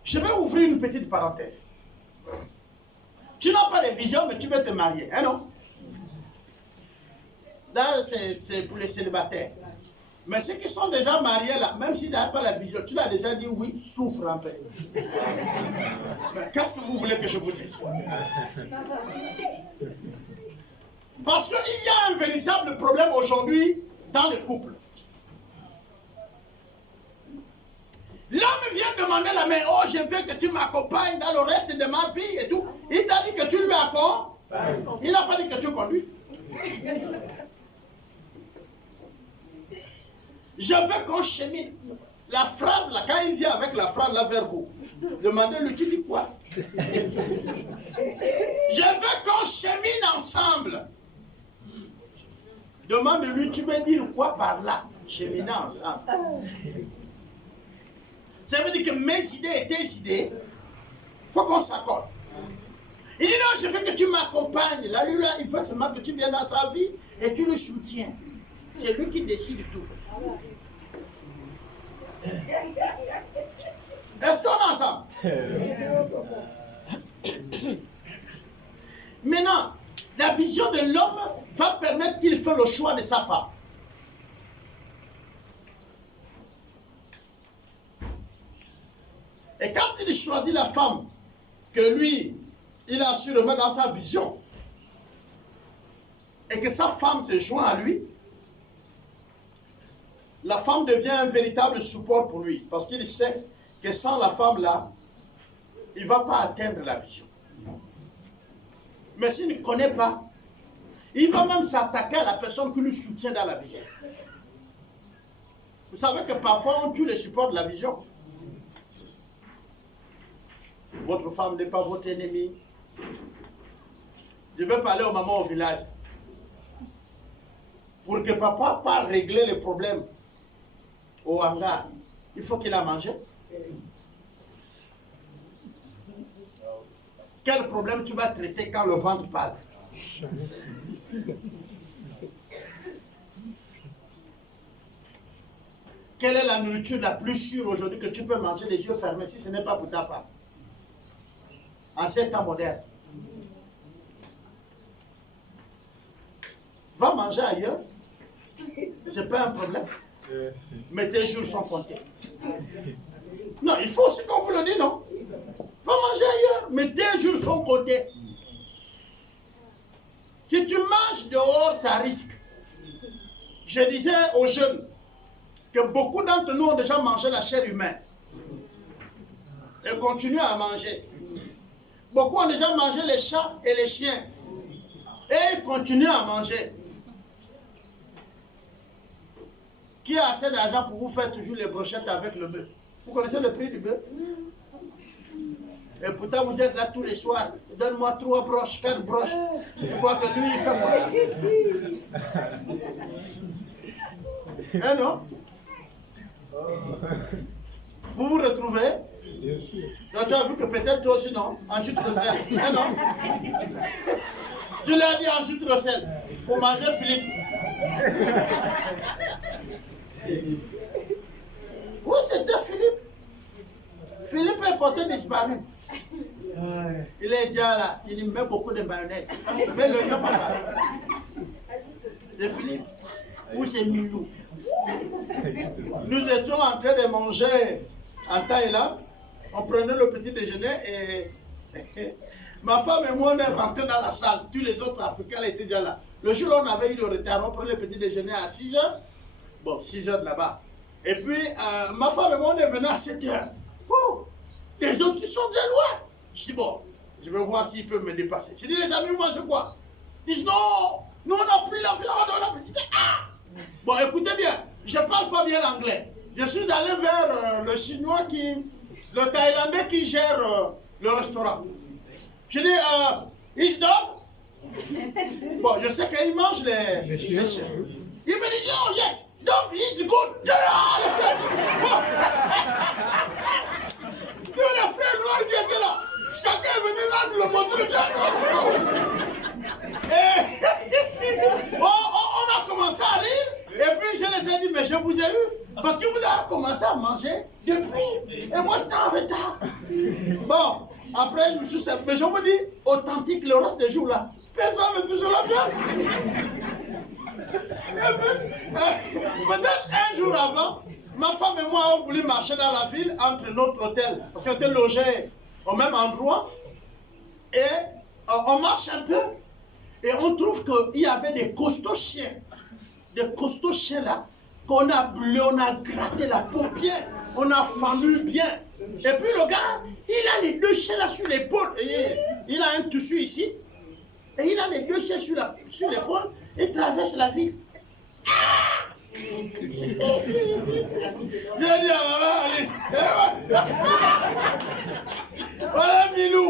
Je vais ouvrir une petite parenthèse. Tu n'as pas de vision, mais tu veux te marier, hein non? Là, c'est pour les célibataires. Mais ceux qui sont déjà mariés là, même s'ils n'avaient pas la vision, tu l'as déjà dit oui, souffre un peu. Mais qu'est-ce que vous voulez que je vous dise? Parce qu'il y a un véritable problème aujourd'hui dans les couples. L'homme vient demander la main, oh je veux que tu m'accompagnes dans le reste de ma vie et tout. Il t'a dit que tu lui accompagnes. Il n'a pas dit que tu conduis. Je veux qu'on chemine. La phrase là, quand il vient avec la phrase là vers vous, demandez-lui qui dit quoi. Je veux qu'on chemine ensemble. Demande-lui, tu veux dire quoi par là? Cheminer ensemble. Ça veut dire que mes idées et tes idées, il faut qu'on s'accorde. Il dit non, je veux que tu m'accompagnes. Là, lui, là, il veut seulement que tu viennes dans sa vie et tu le soutiens. C'est lui qui décide tout. Est-ce qu'on est ensemble? Maintenant, la vision de l'homme va permettre qu'il fasse le choix de sa femme. Et quand il choisit la femme que lui, il a su remettre dans sa vision, et que sa femme se joint à lui, la femme devient un véritable support pour lui. Parce qu'il sait que sans la femme là, il ne va pas atteindre la vision. Mais s'il ne connaît pas, il va même s'attaquer à la personne qui lui soutient dans la vision. Vous savez que parfois on tue les supports de la vision. Votre femme n'est pas votre ennemi. Je vais parler aux mamans au village. Pour que papa puisse régler les problèmes au hangar, il faut qu'il a mangé. Quel problème tu vas traiter quand le ventre parle? Quelle est la nourriture la plus sûre aujourd'hui que tu peux manger les yeux fermés si ce n'est pas pour ta femme? En ces temps modernes. Va manger ailleurs. C'est pas un problème. Mais tes jours sont comptés. Non, il faut aussi qu'on vous le dise, non? Va manger ailleurs, mais tes jours sont comptés. Si tu manges dehors, ça risque. Je disais aux jeunes que beaucoup d'entre nous ont déjà mangé la chair humaine et continuent à manger. Beaucoup ont déjà mangé les chats et les chiens et continuent à manger. Qui a assez d'argent pour vous faire toujours les brochettes avec le bœuf? Vous connaissez le prix du bœuf? Et pourtant vous êtes là tous les soirs. Donne-moi 3 broches, 4 broches. Je crois que lui il fait quoi? Hein, non? Vous vous retrouvez? Donc, tu as vu que peut-être toi aussi non? En jus de sel. Hein, non? Tu l'as dit en jus de sel. Pour manger Philippe. Où c'était Philippe? Philippe est porté disparu. Il est déjà là. Il met beaucoup de mayonnaise. Mais le nom papa. C'est Philippe. Ou c'est Milou. Nous étions en train de manger en Thaïlande. On prenait le petit déjeuner et ma femme et moi on est rentrés dans la salle. Tous les autres Africains étaient déjà là. Le jour où on avait eu le retard, on prenait le petit déjeuner à 6 h. Bon, 6 h de là-bas. Et puis, ma femme et moi, on est venus à 7 h. Oh, les autres, ils sont déjà loin. Je dis, bon, je vais voir s'ils peuvent me dépasser. Je dis, les amis, vous mangez quoi? Ils disent, non, nous, on a pris la viande, on a pris... Ah! Bon, écoutez bien, je ne parle pas bien l'anglais. Je suis allé vers le Chinois le Thaïlandais qui gère le restaurant. Je dis, is dog? Bon, je sais qu'il mange les chiens. Il me dit, oh yes, dog eats good. Tous les frères noirs qui étaient là, chacun est venu là nous le montrer le diable. Et on a commencé à rire. Et puis je les ai dit, mais je vous ai eu. Parce que vous avez commencé à manger depuis. Et moi j'étais en retard. Bon, après je me suis servi. Mais je me dis, authentique le reste des jours là. Personne ne touche la viande. Peut-être un jour avant, ma femme et moi avons voulu marcher dans la ville entre notre hôtel, parce qu'on était logés au même endroit, et on marche un peu, et on trouve qu'il y avait des costauds chiens là, qu'on a brûlé, on a gratté la peau bien, on a fendu bien. Et puis le gars, il a les 2 chiens là sur l'épaule, il a un tissu ici, et il a les 2 chiens sur l'épaule, et traverse la ville. Ah! J'ai dit à maman, Alice, voilà Milou.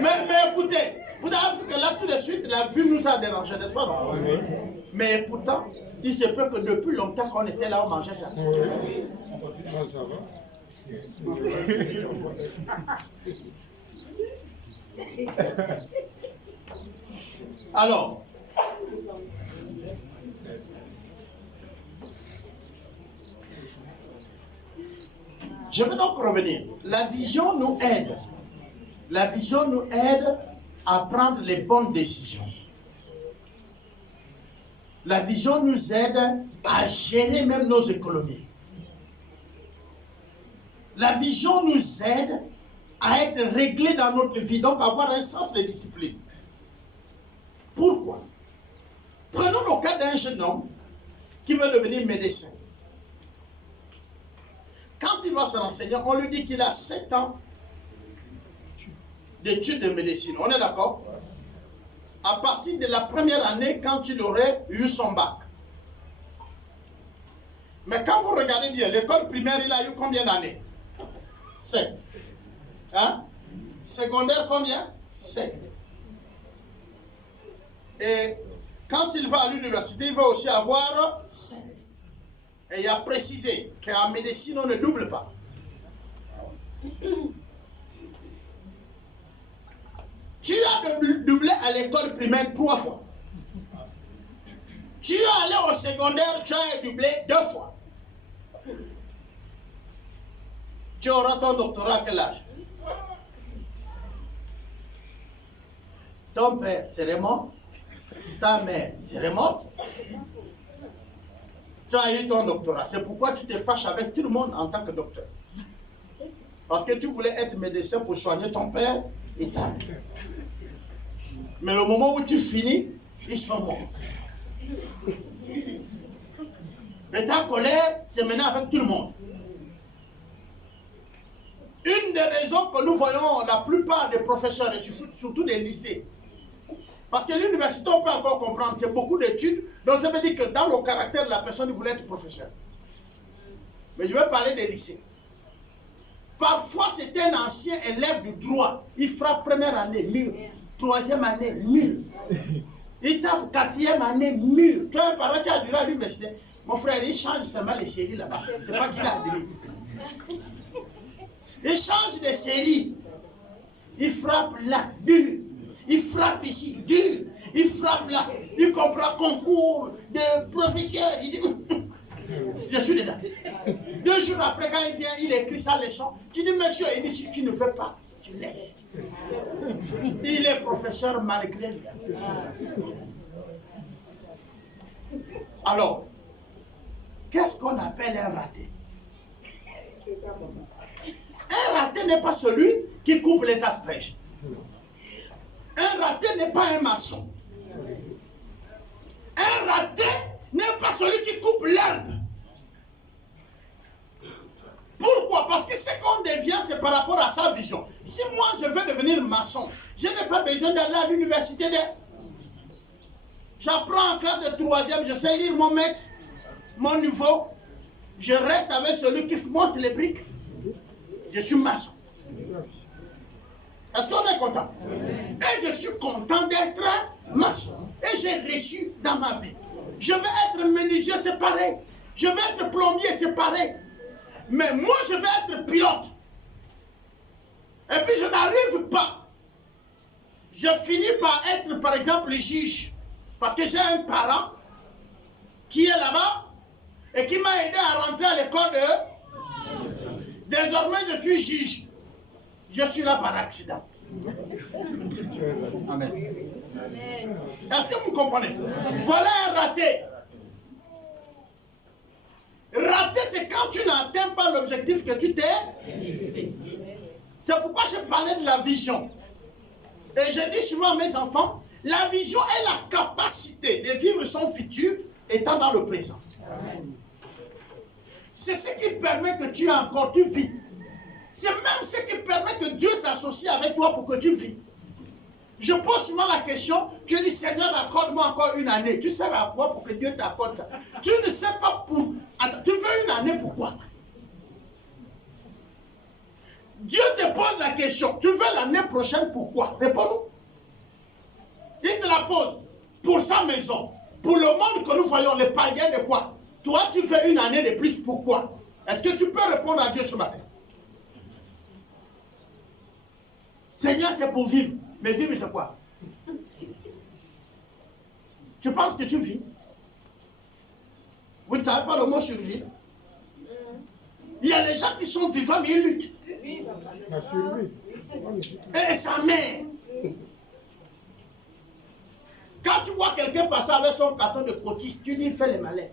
mais écoutez, vous avez vu que là tout de suite, la vue nous a dérangé, n'est-ce pas? Non? Mais pourtant, il se peut que depuis longtemps qu'on était là, on mangeait ça. Ça va. Alors, je vais donc revenir. La vision nous aide. La vision nous aide à prendre les bonnes décisions. La vision nous aide à gérer même nos économies. La vision nous aide à être réglés dans notre vie, donc avoir un sens de discipline. Pourquoi? Prenons le cas d'un jeune homme qui veut devenir médecin. quand il va se renseigner, on lui dit qu'il a 7 ans d'études de médecine. On est d'accord? À partir de la première année, quand il aurait eu son bac. Mais quand vous regardez bien, l'école primaire, il a eu combien d'années? 7. Hein? Secondaire, combien? 7. Et quand il va à l'université, il va aussi avoir 7. Et il a précisé qu'en médecine, on ne double pas. Tu as doublé à l'école primaire 3 fois. Tu es allé au secondaire, tu as doublé 2 fois. Tu auras ton doctorat à quel âge? Ton père serait mort. Ta mère serait morte. Tu as eu ton doctorat. C'est pourquoi tu te fâches avec tout le monde en tant que docteur. Parce que tu voulais être médecin pour soigner ton père et ta mère. Mais le moment où tu finis, ils sont morts. Et ta colère, c'est maintenant avec tout le monde. Une des raisons que nous voyons la plupart des professeurs, et surtout des lycées, parce que l'université, on peut encore comprendre, c'est beaucoup d'études, donc ça veut dire que dans le caractère de la personne, il voulait être professeur. Mais je vais parler des lycées. Parfois, c'est un ancien élève du droit. Il frappe première année, mur. Troisième année, mur. Il tape quatrième année, mur. Tu as un parent qui a duré à l'université. Mon frère, il change seulement les séries là-bas. C'est pas qu'il a admis. Il change de série. Il frappe là, dur. Il frappe ici, dur. Il frappe là. Il comprend concours de professeur. Il dit, je suis dedans. 2 jours après, quand il vient, il écrit sa leçon. Tu dis, monsieur, il dit, si tu ne veux pas, tu laisses. Il est professeur malgré lui. Alors, qu'est-ce qu'on appelle un raté? Un raté n'est pas celui qui coupe les asperges. Un raté n'est pas un maçon. Un raté n'est pas celui qui coupe l'herbe. Pourquoi? Parce que ce qu'on devient, c'est par rapport à sa vision. Si moi, je veux devenir maçon, je n'ai pas besoin d'aller à l'université. J'apprends en classe de 3e, je sais lire mon maître, mon niveau. Je reste avec celui qui monte les briques. Je suis maçon. Est-ce qu'on est content? Et je suis content d'être maçon. Et j'ai reçu dans ma vie. Je vais être menuisier, c'est pareil. Je vais être plombier, c'est pareil. Mais moi, je vais être pilote. Et puis, je n'arrive pas. Je finis par être, par exemple, juge. Parce que j'ai un parent qui est là-bas et qui m'a aidé à rentrer à l'école de... Désormais, je suis juge. Je suis là par accident. Amen. Est-ce que vous comprenez? Voilà un raté. Raté, c'est quand tu n'atteins pas l'objectif que tu t'es. C'est pourquoi je parlais de la vision. Et je dis souvent à mes enfants, la vision est la capacité de vivre son futur étant dans le présent. C'est ce qui permet que tu vis. C'est même ce qui permet que Dieu s'associe avec toi pour que tu vis. Je pose souvent la question, je dis Seigneur, accorde-moi encore une année. Tu sais à quoi pour que Dieu t'accorde ça? Tu ne sais pas pour... Attends, tu veux une année pourquoi? Dieu te pose la question, tu veux l'année prochaine pourquoi? Réponds-nous. Il te la pose pour sa maison, pour le monde que nous voyons, les païens de quoi? Toi, tu fais une année de plus, pourquoi? Est-ce que tu peux répondre à Dieu ce matin? Seigneur, c'est pour vivre. Mais vivre, c'est quoi? Tu penses que tu vis? Vous ne savez pas le mot survivre? Il y a des gens qui sont vivants, mais ils luttent. Et sa mère. Quand tu vois quelqu'un passer avec son carton de cotisse, tu dis, fais les malins.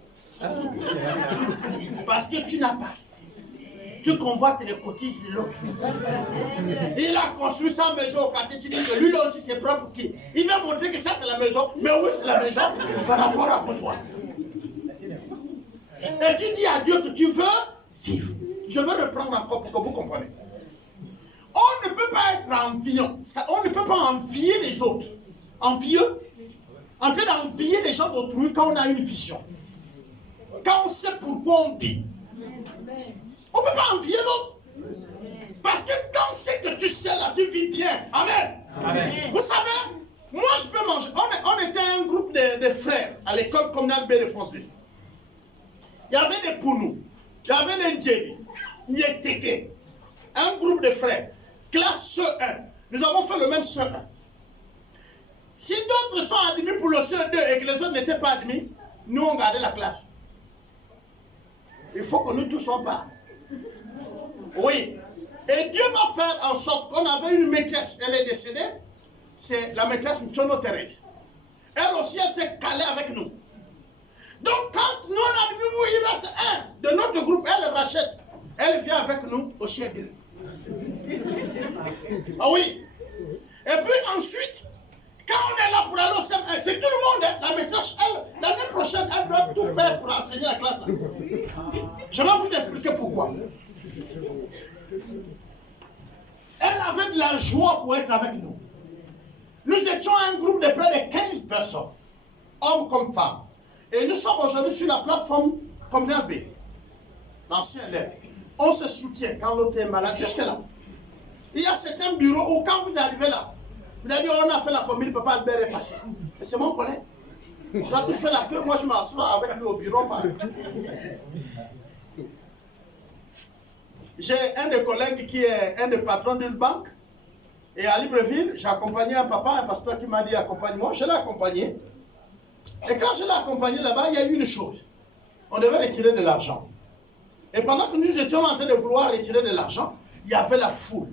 Parce que tu n'as pas. Tu convoites les cotises de l'autre. Il a construit sa maison au quartier, tu dis que lui là aussi c'est propre qui. Il va montrer que ça c'est la maison, mais oui c'est la maison par rapport à pour toi. Et tu dis à Dieu que tu veux vivre. je veux reprendre encore pour que vous compreniez. On ne peut pas être enviant. On ne peut pas envier les autres. Envieux. En train d'envier les gens d'autrui quand on a une vision. Quand on sait pourquoi on dit. On ne peut pas envier l'autre. Parce que quand c'est que tu sais là, tu vis bien. Amen. Amen. Vous savez, moi je peux manger. On était un groupe de frères à l'école communale B de Franceville. Il y avait des Pounou, il y avait les Ndjébi, Nyeteke, un groupe de frères, classe CE1. Nous avons fait le même CE1. Si d'autres sont admis pour le CE2 et que les autres n'étaient pas admis, nous on gardait la classe. Il faut que nous tous soyons pas. Oui. Et Dieu va faire en sorte qu'on avait une maîtresse, elle est décédée, c'est la maîtresse Mchono Thérèse. Elle aussi, elle s'est calée avec nous. Donc quand nous on a admis, il reste un de notre groupe, elle rachète. Elle vient avec nous au CE2. Ah oui. Et puis ensuite, quand on est là pour aller au CM1, c'est tout le monde, hein. La maîtresse, elle, l'année prochaine, elle doit tout faire pour enseigner la classe. Là. Je vais vous expliquer pourquoi. Elle avait de la joie pour être avec nous. Nous étions un groupe de près de 15 personnes, hommes comme femmes. Et nous sommes aujourd'hui sur la plateforme Communal B, l'ancien élève. On se soutient quand l'autre est malade, jusque là. Il y a certains bureaux où quand vous arrivez là, vous avez dit on a fait la commune, papa Albert est passé. Mais c'est mon collègue. Quand tu fais la queue, moi je m'assois avec lui au bureau. J'ai un des collègues qui est un des patrons d'une banque. Et à Libreville, j'ai accompagné un papa, un pasteur qui m'a dit accompagne-moi. Je l'ai accompagné. Et quand je l'ai accompagné là-bas, il y a eu une chose. On devait retirer de l'argent. Et pendant que nous étions en train de vouloir retirer de l'argent, il y avait la foule.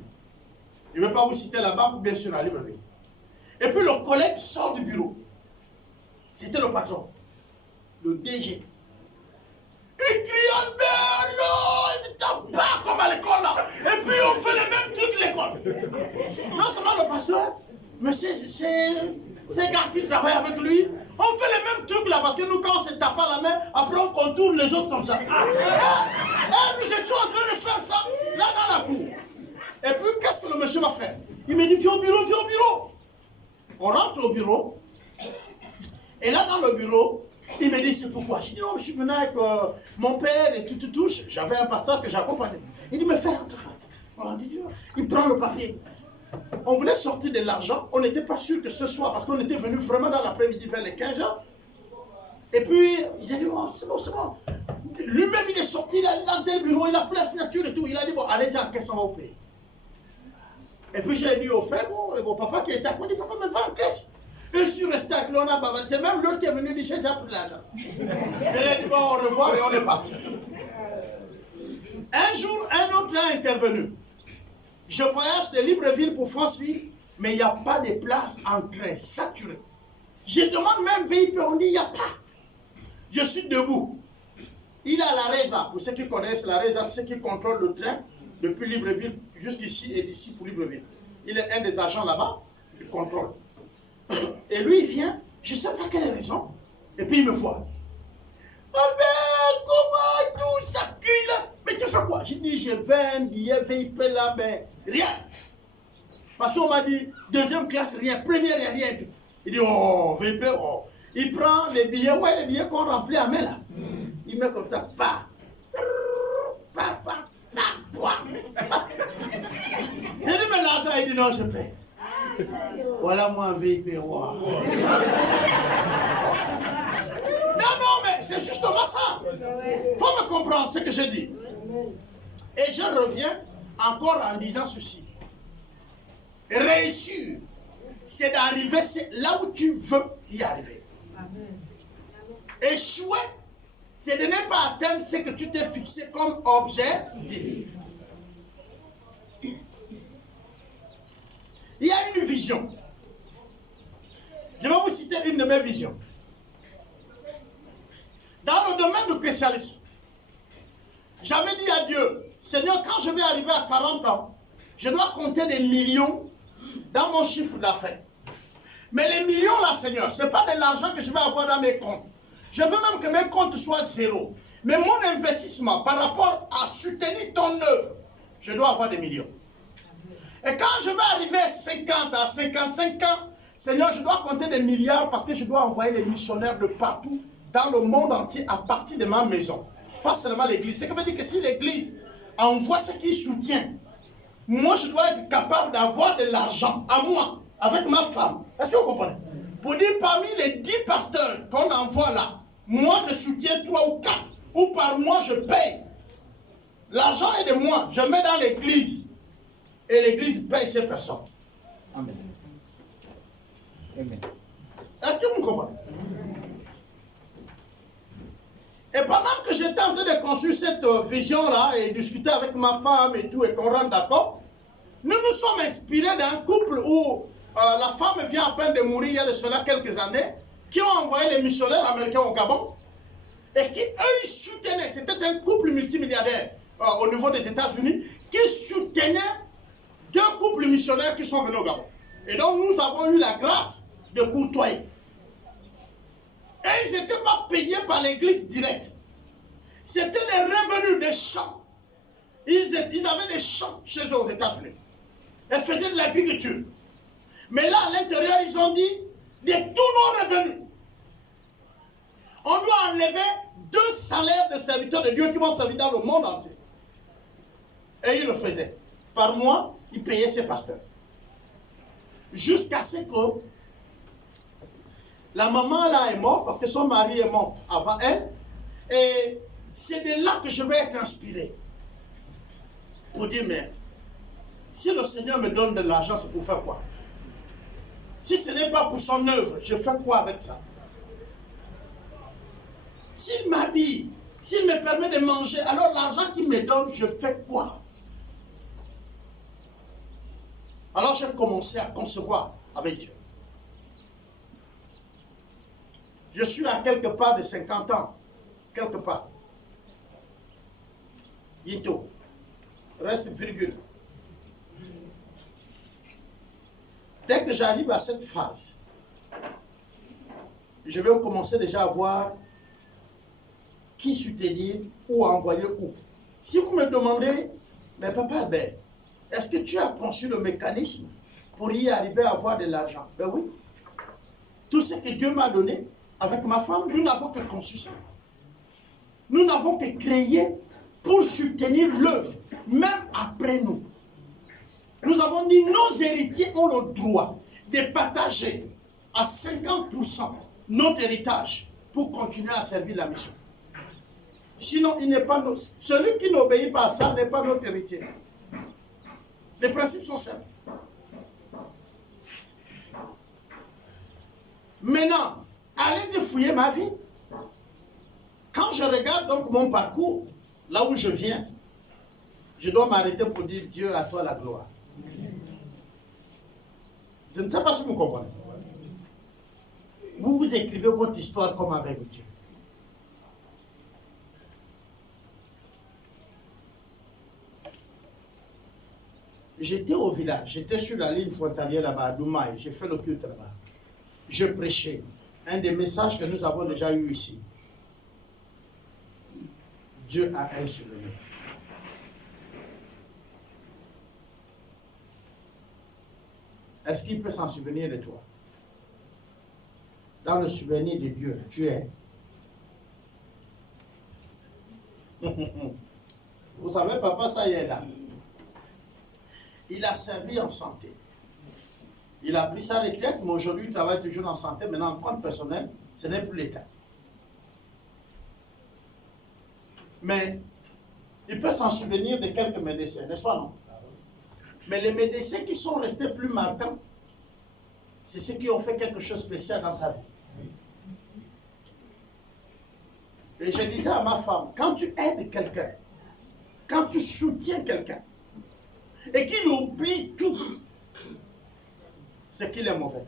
Je ne vais pas vous citer la banque, bien sûr, à Libreville. Et puis le collègue sort du bureau. C'était le patron, le DG. Il crie Albert, il tape pas comme à l'école là. Et puis on fait les mêmes trucs de l'école. Non seulement le pasteur, mais c'est gars qui travaillent avec lui. On fait les mêmes trucs là parce que nous quand on se tape à la main, après on contourne les autres comme ça. Et nous étions en train de faire ça là dans la cour. Et puis qu'est-ce que le monsieur va faire? Il me dit viens au bureau, viens au bureau. On rentre au bureau. Et là dans le bureau, il me dit c'est pourquoi. Je dis non, je suis venu avec mon père et tout. J'avais un pasteur que j'accompagnais. Il dit mais fais on dit, il prend le papier. On voulait sortir de l'argent. On n'était pas sûr que ce soit parce qu'on était venu vraiment dans l'après-midi vers les 15h. Et puis il a dit bon, c'est bon. Lui-même il est sorti, il a dans tel bureau, il a pris la signature et tout. Il a dit bon, allez-y en caisse, on va vous payer. Et puis j'ai dit au frère, mon papa qui était à côté, papa me va en caisse. Je suis resté avec lui, on a bavardé. C'est même l'autre qui est venu dire j'ai déjà pris l'argent. Je lui ai dit bon, au revoir et on est parti. Un jour, un autre a intervenu. Je voyage de Libreville pour Franceville, mais il n'y a pas de place en train, saturé. Je demande même VIP, on dit il n'y a pas. Je suis debout. Il a la RESA, pour ceux qui connaissent la RESA, c'est ceux qui contrôlent le train depuis Libreville jusqu'ici et d'ici pour Libreville. Il est un des agents là-bas, il contrôle. Et lui, il vient, je ne sais pas quelle raison, et puis il me voit. Albert, comment tout ça crie là? Mais tu fais quoi? J'ai dit, j'ai 20 billets VIP là, mais rien. Parce qu'on m'a dit, deuxième classe, rien, première, rien. Il dit, oh, VIP, oh. Il prend les billets, ouais, les billets qu'on remplit à main là. Il met comme ça, pas. Il dit, mais l'argent, il dit, non, je paie. Voilà moi un VIP, wow. Non, mais c'est justement ça. Il faut me comprendre ce que je dis. Et je reviens encore en disant ceci. Réussir, c'est d'arriver là où tu veux y arriver. Échouer, c'est de ne pas atteindre ce que tu t'es fixé comme objectif. Il y a une vision. Je vais vous citer une de mes visions. Dans le domaine du christianisme, j'avais dit à Dieu, Seigneur, quand je vais arriver à 40 ans, je dois compter des millions dans mon chiffre d'affaires. Mais les millions là, Seigneur, ce n'est pas de l'argent que je vais avoir dans mes comptes. Je veux même que mes comptes soient zéro. Mais mon investissement par rapport à soutenir ton œuvre, je dois avoir des millions. Et quand je vais arriver à 50, à 55 ans, Seigneur, je dois compter des milliards parce que je dois envoyer les missionnaires de partout, dans le monde entier, à partir de ma maison. Pas seulement l'église. C'est que veut dire que si l'église envoie ce qui soutient, moi je dois être capable d'avoir de l'argent à moi, avec ma femme. Est-ce que vous comprenez? Pour dire parmi les 10 pasteurs qu'on envoie là, moi je soutiens 3 ou 4, ou par mois je paye. L'argent est de moi, je mets dans l'église. Et l'église paye ces personnes. Amen. Amen. Est-ce que vous me comprenez? Et pendant que j'étais en train de construire cette vision-là et discuter avec ma femme et tout, et qu'on rentre d'accord, nous nous sommes inspirés d'un couple où la femme vient à peine de mourir il y a de cela quelques années, qui ont envoyé les missionnaires américains au Gabon, et qui, eux, ils soutenaient, c'était un couple multimilliardaire au niveau des États-Unis, qui soutenait 2 couples missionnaires qui sont venus au Gabon. Et donc, nous avons eu la grâce de côtoyer. Et ils n'étaient pas payés par l'église directe. C'était les revenus des champs. Ils avaient des champs chez eux aux États-Unis. Ils faisaient de l'agriculture. Mais là, à l'intérieur, ils ont dit, de tous nos revenus, on doit enlever 2 salaires de serviteurs de Dieu qui vont servir dans le monde entier. Et ils le faisaient. Par mois, ils payaient ses pasteurs. Jusqu'à ce que la maman là est morte parce que son mari est mort avant elle. Et c'est de là que je vais être inspiré. Pour dire, mais si le Seigneur me donne de l'argent, c'est pour faire quoi? Si ce n'est pas pour son œuvre, je fais quoi avec ça? S'il m'habille, s'il me permet de manger, alors l'argent qu'il me donne, je fais quoi? Alors j'ai commencé à concevoir avec Dieu. Je suis à quelque part de 50 ans. Quelque part. Bientôt. Reste virgule. Dès que j'arrive à cette phase, je vais commencer déjà à voir qui soutenir ou envoyer où. Si vous me demandez, mais Papa Albert, est-ce que tu as conçu le mécanisme pour y arriver à avoir de l'argent? Ben oui. Tout ce que Dieu m'a donné, avec ma femme, nous n'avons que conçu ça. Nous n'avons que créé pour soutenir l'œuvre, même après nous. Nous avons dit, nos héritiers ont le droit de partager à 50% notre héritage pour continuer à servir la mission. Sinon, il n'est pas notre... Celui qui n'obéit pas à ça n'est pas notre héritier. Les principes sont simples. Maintenant, allez fouiller ma vie. Quand je regarde donc mon parcours, là où je viens, je dois m'arrêter pour dire Dieu, à toi la gloire. Je ne sais pas si vous comprenez. Vous vous écrivez votre histoire comme avec Dieu. J'étais au village, j'étais sur la ligne frontalière là-bas, à Doumaï, j'ai fait le culte là-bas. Je prêchais. Un des messages que nous avons déjà eu ici. Dieu a un souvenir. Est-ce qu'il peut s'en souvenir de toi? Dans le souvenir de Dieu, tu es. Vous savez, papa, ça y est là. Il a servi en santé. Il a pris sa retraite, mais aujourd'hui, il travaille toujours en santé. Maintenant, en compte personnel, ce n'est plus l'État. Mais il peut s'en souvenir de quelques médecins, n'est-ce pas, non? Mais les médecins qui sont restés plus marquants, c'est ceux qui ont fait quelque chose de spécial dans sa vie. Et je disais à ma femme, quand tu aides quelqu'un, quand tu soutiens quelqu'un, et qu'il oublie tout, c'est qu'il est mauvais.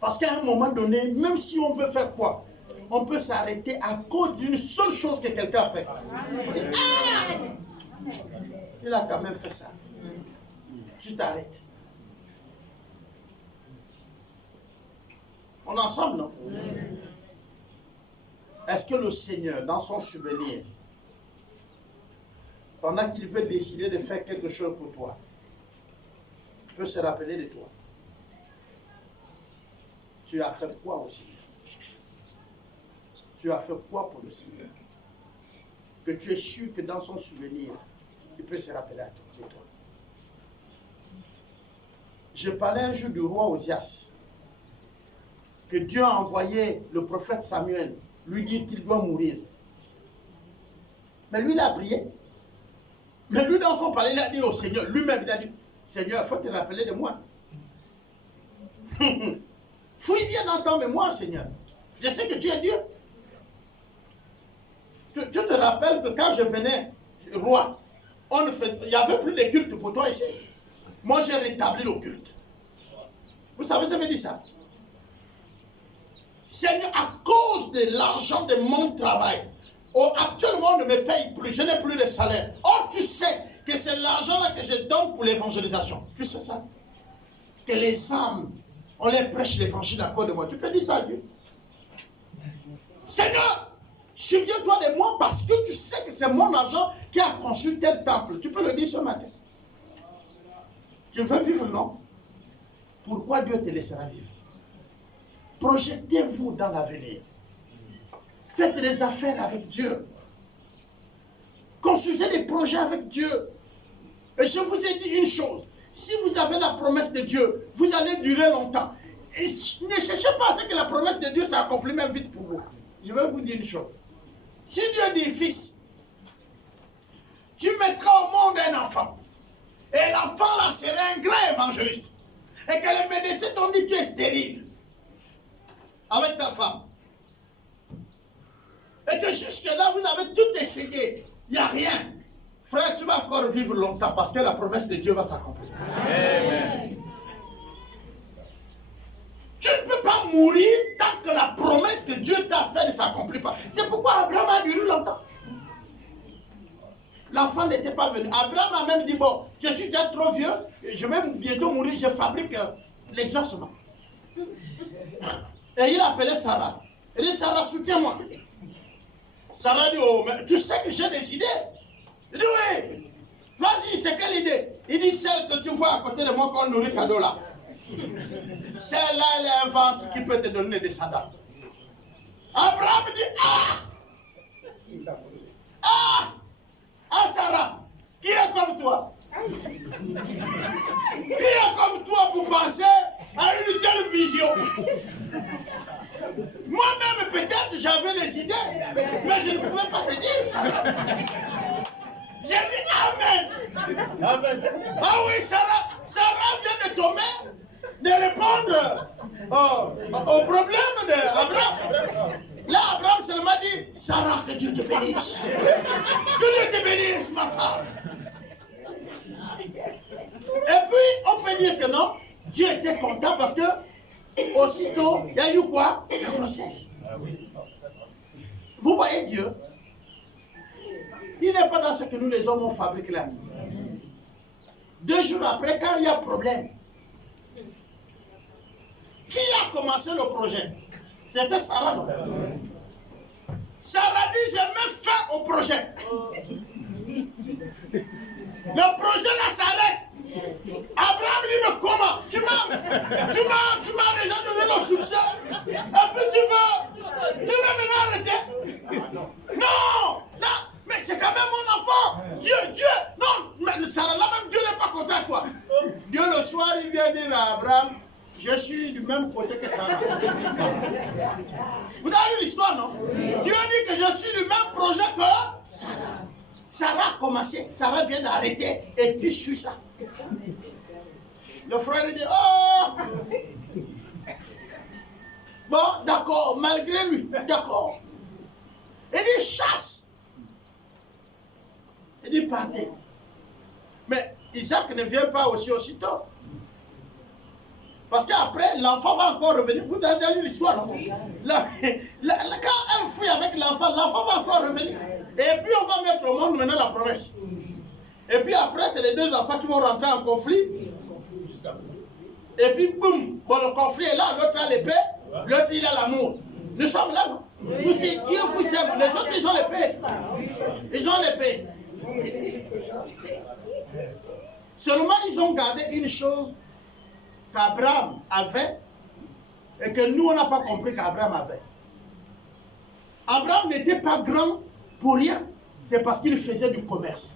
Parce qu'à un moment donné, même si on veut faire quoi, on peut s'arrêter à cause d'une seule chose que quelqu'un a fait. Ah, il a quand même fait ça. Tu t'arrêtes. On est ensemble, non? Est-ce que le Seigneur, dans son souvenir, pendant qu'il veut décider de faire quelque chose pour toi, peut se rappeler de toi? Tu as fait quoi au Seigneur? Tu as fait quoi pour le Seigneur? Que tu es sûr que dans son souvenir, il peut se rappeler de toi. Je parlais un jour du roi Osias, que Dieu a envoyé le prophète Samuel lui dire qu'il doit mourir. Mais lui, il a prié. Mais lui, dans son palais, il a dit au Seigneur, lui-même, il a dit, Seigneur, il faut te rappeler de moi. Fouille bien dans ton mémoire, Seigneur. Je sais que tu es Dieu. Tu te rappelles que quand je venais, roi, il n'y avait plus de culte pour toi ici. Moi, j'ai rétabli le culte. Vous savez, ça veut dire ça. Seigneur, à cause de l'argent de mon travail, actuellement, on ne me paye plus, je n'ai plus de salaire. Or, tu sais que c'est l'argent-là que je donne pour l'évangélisation. Tu sais ça? Que les âmes, on les prêche l'évangile à cause de moi. Tu peux dire ça à Dieu? Seigneur, souviens-toi de moi parce que tu sais que c'est mon argent qui a construit tel temple. Tu peux le dire ce matin. Tu veux vivre, non? Pourquoi Dieu te laissera vivre? Projetez-vous dans l'avenir. Faites des affaires avec Dieu. Construisez des projets avec Dieu. Et je vous ai dit une chose. Si vous avez la promesse de Dieu, vous allez durer longtemps. Et ne cherchez pas à ce que la promesse de Dieu s'accomplit même vite pour vous. Je vais vous dire une chose. Si Dieu dit, fils, tu mettras au monde un enfant. Et l'enfant là sera un grand évangéliste. Et que les médecins t'ont dit, tu es stérile. Avec ta femme. Et que jusque-là, vous avez tout essayé. Il n'y a rien. Frère, tu vas encore vivre longtemps parce que la promesse de Dieu va s'accomplir. Amen. Tu ne peux pas mourir tant que la promesse que Dieu t'a faite ne s'accomplit pas. C'est pourquoi Abraham a duré longtemps. L'enfant n'était pas venu. Abraham a même dit, bon, je suis déjà trop vieux, je vais bientôt mourir, je fabrique l'exaucement. Et il a appelé Sarah. Il dit, Sarah, soutiens-moi. Sarah dit, oh, mais tu sais que j'ai des idées. Il dit, oui. Vas-y, c'est quelle idée? Il dit, celle que tu vois à côté de moi qu'on nourrit cadeau là. Celle-là, elle est un ventre qui peut te donner des descendants. Abraham dit, Sarah, qui est comme toi? Qui est comme toi pour penser à une telle vision? Moi-même, peut-être, j'avais les idées, mais je ne pouvais pas te dire ça. J'ai dit Amen. Amen. Ah oui, Sarah vient de tomber, de répondre au problème d'Abraham. Là, Abraham seulement dit, Sarah, que Dieu te bénisse. Que Dieu te bénisse, ma femme. Et puis, on peut dire que non, Dieu était content parce que, aussitôt, il y a eu quoi? La grossesse. Vous voyez Dieu? Il n'est pas dans ce que nous les hommes on fabrique là. 2 jours après, quand il y a problème, qui a commencé le projet? C'était Sarah, non? Sarah dit, je mets fin au projet. Le projet là s'arrête. Abraham dit, mais comment? Tu m'as déjà donné le succès. Et puis tu veux maintenant arrêter? Non! Non! Mais c'est quand même mon enfant. Dieu, non, mais Sarah là même Dieu n'est pas content quoi. Dieu le soir il vient dire à Abraham, je suis du même côté que Sarah. Vous avez vu l'histoire, non? Dieu dit que je suis du même projet que Sarah. Sarah a commencé, Sarah vient d'arrêter et puis je suis ça. Le frère dit, oh! Bon, d'accord, malgré lui, d'accord. Il dit, chasse. Il dit, partez. Mais Isaac ne vient pas aussi aussitôt. Parce qu'après, l'enfant va encore revenir. Vous avez lu l'histoire, non? Quand un fouille avec l'enfant va encore revenir. Et puis on va mettre au monde maintenant la promesse. Et puis après, c'est les 2 enfants qui vont rentrer en conflit. Et puis boum, bon, le conflit est là, l'autre a l'épée, l'autre il a l'amour. Nous sommes là, non? Vous, c'est Dieu vous sert. Les autres, ils ont les paix. Ils ont les paix. Seulement, ils ont gardé une chose qu'Abraham avait et que nous, on n'a pas compris qu'Abraham avait. Abraham n'était pas grand pour rien. C'est parce qu'il faisait du commerce.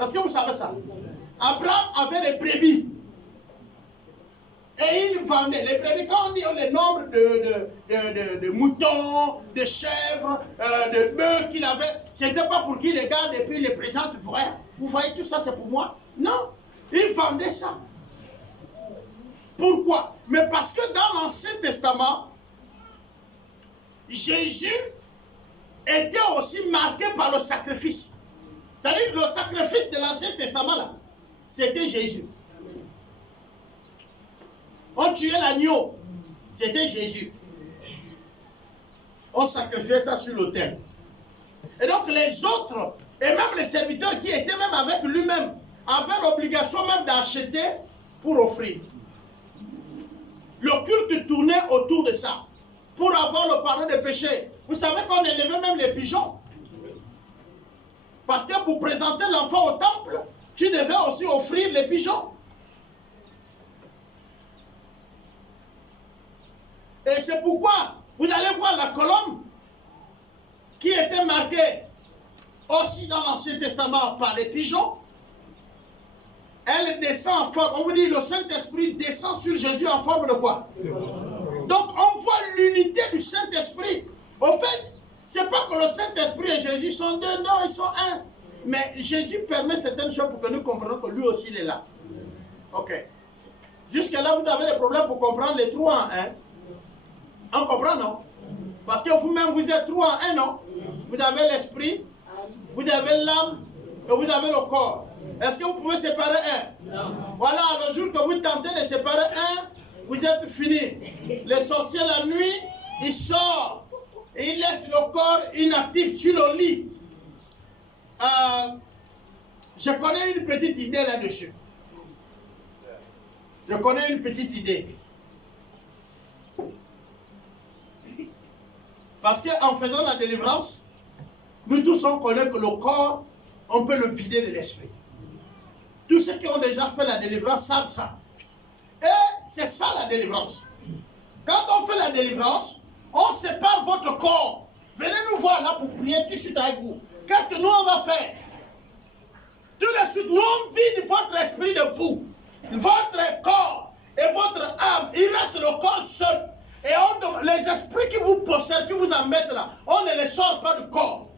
Est-ce que vous savez ça? Abraham avait des brebis. Et il vendait. Les brebis, quand on dit le nombre de moutons, de chèvres, de bœufs qu'il avait, c'était pas pour qu'il les garde et puis les présente. Vous voyez, tout ça, c'est pour moi? Non. Il vendait ça. Pourquoi? Mais parce que dans l'Ancien Testament, Jésus était aussi marqué par le sacrifice. C'est-à-dire que le sacrifice de l'Ancien Testament, là, c'était Jésus. On tuait l'agneau, c'était Jésus. On sacrifiait ça sur l'autel. Et donc les autres, et même les serviteurs qui étaient même avec lui-même, avaient l'obligation même d'acheter pour offrir. Le culte tournait autour de ça, pour avoir le pardon des péchés. Vous savez qu'on élevait même les pigeons. Parce que pour présenter l'enfant au temple, tu devais aussi offrir les pigeons. Et c'est pourquoi vous allez voir la colombe qui était marquée aussi dans l'Ancien Testament par les pigeons. Elle descend en forme, on vous dit le Saint-Esprit descend sur Jésus en forme de quoi? Donc on voit l'unité du Saint-Esprit. Au fait, c'est pas que le Saint-Esprit et Jésus sont deux, non, ils sont un. Mais Jésus permet certaines choses pour que nous comprenions que lui aussi il est là. Ok. Jusque-là, vous avez des problèmes pour comprendre les trois en un. On comprend, non? Parce que vous-même, vous êtes trois en un, non? Vous avez l'esprit, vous avez l'âme et vous avez le corps. Est-ce que vous pouvez séparer un? Non. Voilà, le jour que vous tentez de séparer un, vous êtes fini. Les sorciers, la nuit, ils sortent et ils laissent le corps inactif sur le lit. Je connais une petite idée là-dessus. Je connais une petite idée. Parce qu'en faisant la délivrance, nous tous on connaît que le corps, on peut le vider de l'esprit. Tous ceux qui ont déjà fait la délivrance savent ça. Et c'est ça la délivrance. Quand on fait la délivrance, on sépare votre corps. Venez nous voir là pour prier tout de suite avec vous. Qu'est-ce que nous on va faire? Tout de suite, nous on vide votre esprit de vous. Votre corps et votre âme, il reste le corps seul. Et les esprits qui vous possèdent, qui vous embêtent là, on ne les sort pas du corps.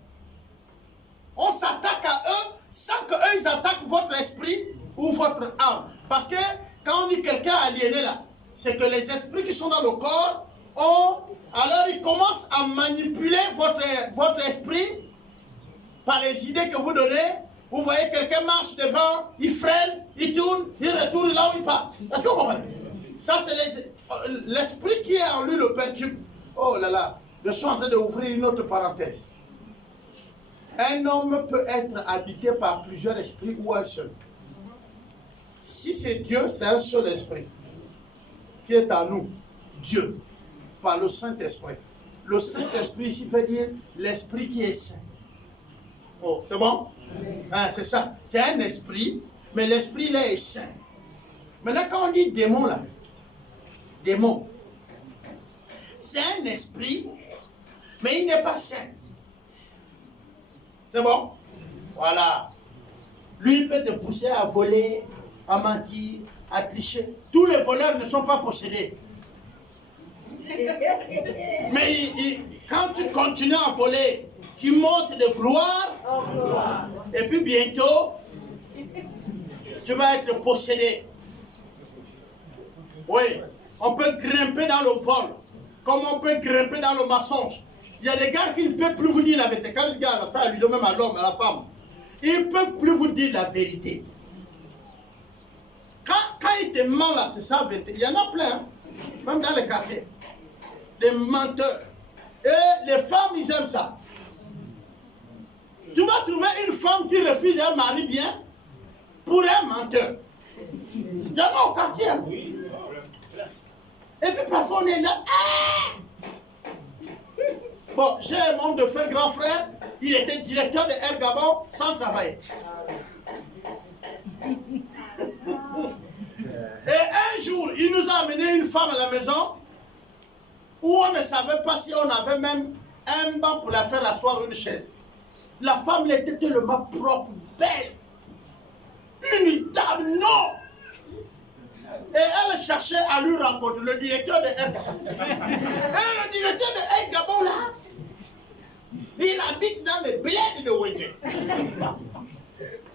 On s'attaque à eux sans qu'eux ils attaquent votre esprit ou votre âme. Parce que quand on dit quelqu'un aliéné là, c'est que les esprits qui sont dans le corps alors ils commencent à manipuler votre esprit par les idées que vous donnez. Vous voyez quelqu'un marche devant, il freine, il tourne, il retourne là où il part. Est-ce que vous comprenez? Ça c'est l'esprit qui est en lui le perturbe. Oh là là, je suis en train d'ouvrir une autre parenthèse. Un homme peut être habité par plusieurs esprits ou un seul. Si c'est Dieu, c'est un seul esprit qui est en nous. Dieu, par le Saint-Esprit. Le Saint-Esprit ici veut dire l'esprit qui est saint. Oh, c'est bon? Ah, c'est ça. C'est un esprit, mais l'esprit là est saint. Maintenant, quand on dit démon là, démon, c'est un esprit, mais il n'est pas saint. C'est bon? Voilà. Lui, il peut te pousser à voler, à mentir, à tricher. Tous les voleurs ne sont pas possédés. Mais quand tu continues à voler, tu montes de gloire en gloire. Et puis bientôt, tu vas être possédé. Oui, on peut grimper dans le vol, comme on peut grimper dans le mensonge. Il y a des gars qui ne peuvent plus vous dire la vérité. Quand le gars a fait à lui, même à l'homme, à la femme, ils ne peuvent plus vous dire la vérité. Quand ils te mentent là, c'est ça la vérité. Il y en a plein, hein, même dans les quartiers. Des menteurs. Et les femmes, ils aiment ça. Tu vas trouver une femme qui refuse un mari bien pour un menteur. Il y en a au quartier. Hein. Et puis parfois on est là. Bon, j'ai un membre de frère, grand frère, il était directeur de Air Gabon sans travailler. Et un jour, il nous a amené une femme à la maison où on ne savait pas si on avait même un banc pour la faire asseoir une chaise. La femme, elle était tellement propre, belle. Une dame, non. Et elle cherchait à lui rencontrer le directeur de Air Gabon. Et le directeur de Air Gabon, là, il habite dans les bleds de Wendé.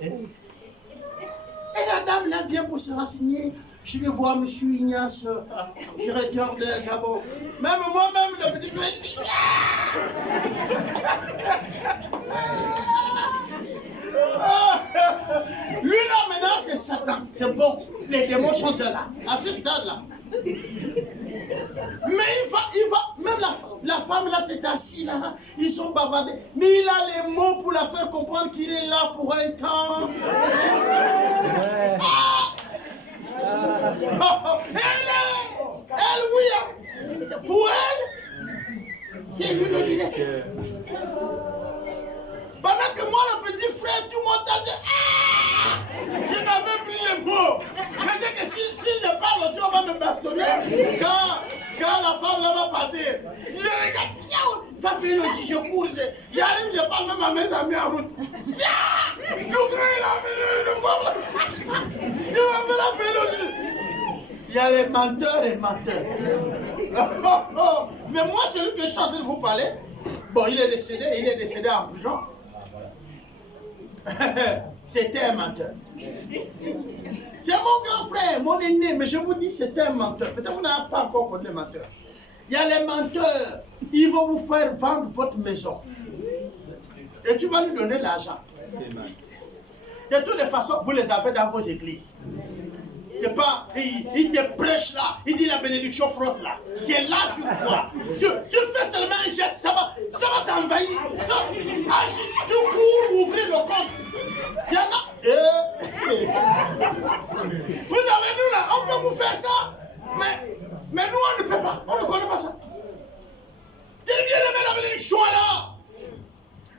Et la dame, là, vient pour se renseigner. Je vais voir M. Ignace, directeur de Air Gabon. Même moi-même, le petit frère, je dis, lui là maintenant c'est Satan, c'est bon, les démons sont déjà là, à ce stade là. Mais il va, même la femme là c'est assis là, ils sont bavardés, mais il a les mots pour la faire comprendre qu'il est là pour un temps. Elle oui, pour elle, c'est lui le directeur. Pendant que moi, le petit frère, tout le monde a dit je n'avais plus les mots. Mais c'est que si je parle aussi, on va me bastonner. Quand la femme là va partir, je regarde, va payer le juge, je cours. J'arrive, je parle même à mes amis en route. L'ouvrier, il a venu, il va me la payer le juge. Il y a les menteurs et menteurs. Mais moi, celui que je suis en train de vous parler, bon, il est décédé en prison. C'était un menteur. C'est mon grand frère, mon aîné, mais je vous dis c'était un menteur. Peut-être que vous n'avez pas encore connu les menteurs. Il y a les menteurs, ils vont vous faire vendre votre maison. Et tu vas lui donner l'argent. De toutes les façons, vous les avez dans vos églises. C'est pas, il te prêche là, il dit la bénédiction frotte là. C'est là sur toi. Tu fais seulement un geste, ça va t'envahir. Tu cours ouvrir le compte. Il y en a. Vous avez nous là, on peut vous faire ça. Mais nous on ne peut pas, on ne connaît pas ça. T'es bien aimé la bénédiction là.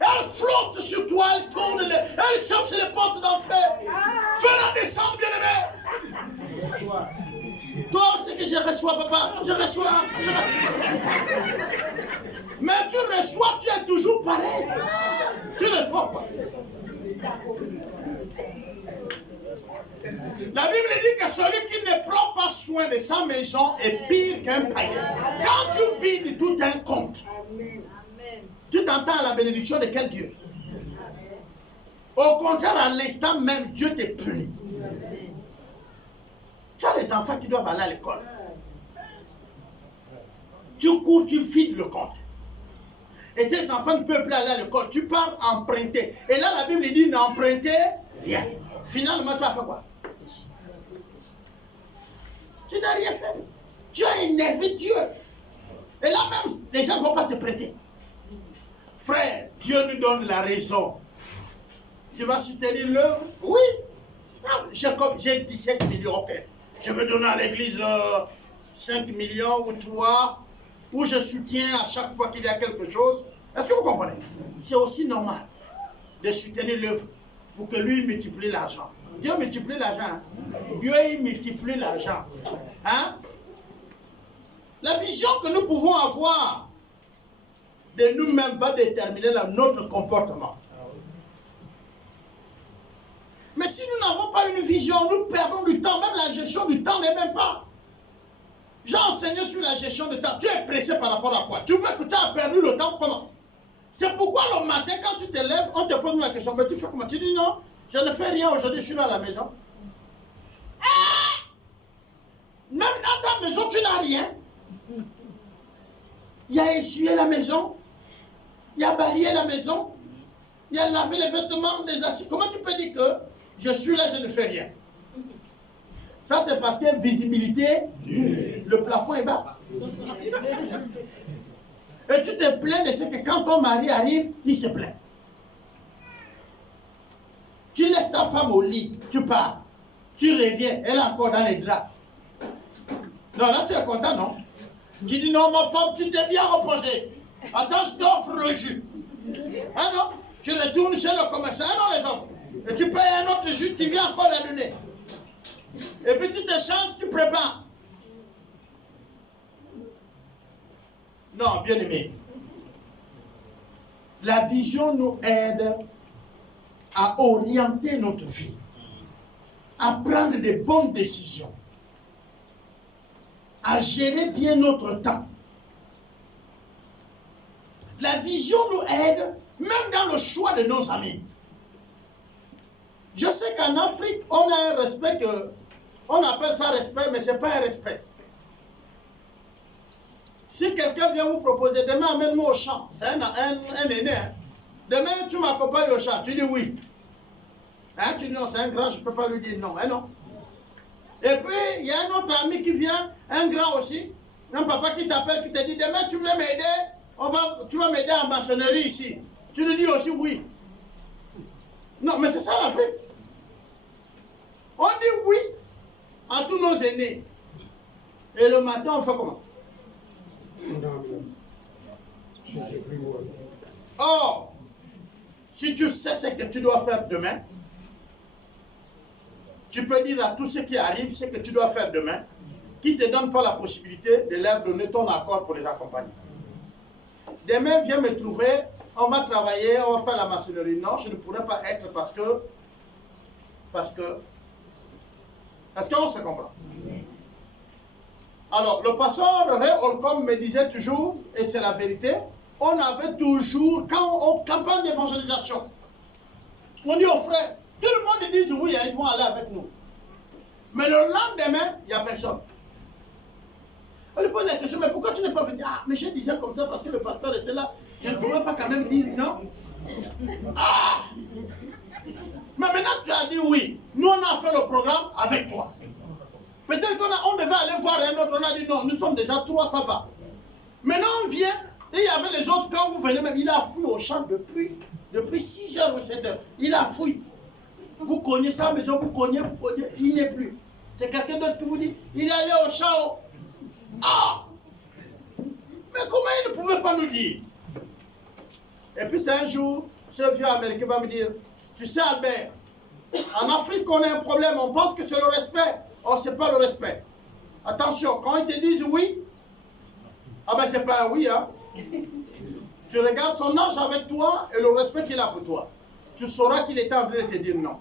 Elle flotte sur toi, elle tourne, elle cherche les portes d'entrée. Fais-la descendre, bien aimé. Toi aussi que je reçois, papa, je reçois. Mais tu reçois, tu es toujours pareil. Tu reçois quoi? La Bible dit que celui qui ne prend pas soin de sa maison est pire qu'un païen. Quand tu vides tout un compte, tu t'entends à la bénédiction de quel Dieu? Au contraire, à l'instant même, Dieu te punit. Tu as des enfants qui doivent aller à l'école. Tu cours, tu vides le compte. Et tes enfants ne peuvent plus aller à l'école. Tu pars emprunter. Et là, la Bible dit n'emprunter rien. Finalement, tu as fait quoi? Tu n'as rien fait. Tu as énervé Dieu. Et là même, les gens ne vont pas te prêter. Frère, Dieu nous donne la raison. Tu vas soutenir l'œuvre? Oui. J'ai 17 millions. Ok. Je vais donner à l'église 5 millions ou 3, où je soutiens à chaque fois qu'il y a quelque chose. Est-ce que vous comprenez? C'est aussi normal de soutenir l'œuvre pour que lui multiplie l'argent. Dieu multiplie l'argent. Hein? Dieu il multiplie l'argent. Hein? La vision que nous pouvons avoir de nous-mêmes va déterminer notre comportement. Mais si nous n'avons pas une vision, nous perdons du temps. Même la gestion du temps n'est même pas. J'ai enseigné sur la gestion du temps. Tu es pressé par rapport à quoi? Tu vois que tu as perdu le temps comment? C'est pourquoi le matin, quand tu te lèves, on te pose la question. Mais tu fais comment? Tu dis non, je ne fais rien aujourd'hui, je suis là à la maison. Même dans ta maison, tu n'as rien. Il y a essuyé la maison. Il y a balayé la maison. Il y a lavé les vêtements, les assis. Comment tu peux dire que je suis là, je ne fais rien? Ça, c'est parce que visibilité, le plafond est bas. Et tu te plains de ce que quand ton mari arrive, il se plaint. Tu laisses ta femme au lit, tu pars. Tu reviens, elle est encore dans les draps. Non, là, tu es content, non? Tu dis non, ma femme, tu t'es bien reposée. Attends, je t'offre le jus. Ah non, tu retournes chez le commerçant. Ah non, les hommes. Et tu payes un autre jus, tu viens encore la donner. Et puis tu te changes, tu prépares. Non, bien aimé. La vision nous aide à orienter notre vie, à prendre de bonnes décisions, à gérer bien notre temps. La vision nous aide même dans le choix de nos amis. Je sais qu'en Afrique, on a un respect que, on appelle ça respect, mais ce n'est pas un respect. Si quelqu'un vient vous proposer, demain amène-moi au champ, c'est un aîné. Hein. Demain tu m'accompagnes au champ, tu dis oui. Hein, tu dis non, c'est un grand, je ne peux pas lui dire non. Hein, non. Et puis, il y a un autre ami qui vient, un grand aussi, un papa qui t'appelle, qui te dit, demain tu veux m'aider, tu vas m'aider en maçonnerie ici. Tu lui dis aussi oui. Non, mais c'est ça l'Afrique. On dit oui à tous nos aînés. Et le matin, on fait comment? Or, si tu sais ce que tu dois faire demain, tu peux dire à tous ceux qui arrivent ce que tu dois faire demain, qui ne te donne pas la possibilité de leur donner ton accord pour les accompagner. Demain, viens me trouver, on va travailler, on va faire la maçonnerie. Non, je ne pourrais pas être parce qu'on se comprend. Alors, le pasteur Ray Holcomb me disait toujours, et c'est la vérité, on avait toujours, quand on campagne d'évangélisation, on dit aux frères, tout le monde dit oui, ils vont aller avec nous. Mais le lendemain, il n'y a personne. On lui pose la question, mais pourquoi tu n'es pas venu? Ah, mais je disais comme ça parce que le pasteur était là. Je ne pouvais pas quand même dire non. Ah! Mais maintenant tu as dit oui. Nous, on a fait le programme avec toi. Peut-être qu'on devait aller voir un autre, on a dit non, nous sommes déjà 3, ça va. Maintenant on vient, et il y avait les autres, quand vous venez même, il a fui au champ depuis 6 heures ou 7 heures. Il a fui. Vous connaissez sa maison, vous connaissez, il n'est plus. C'est quelqu'un d'autre qui vous dit, il est allé au champ. Ah! Mais comment il ne pouvait pas nous dire? Et puis c'est un jour, ce vieux américain va me dire, tu sais Albert, en Afrique on a un problème, on pense que c'est le respect. Oh, c'est pas le respect. Attention, quand ils te disent oui, ah ben c'est pas un oui, hein. Tu regardes son âge avec toi et le respect qu'il a pour toi. Tu sauras qu'il était en train de te dire non.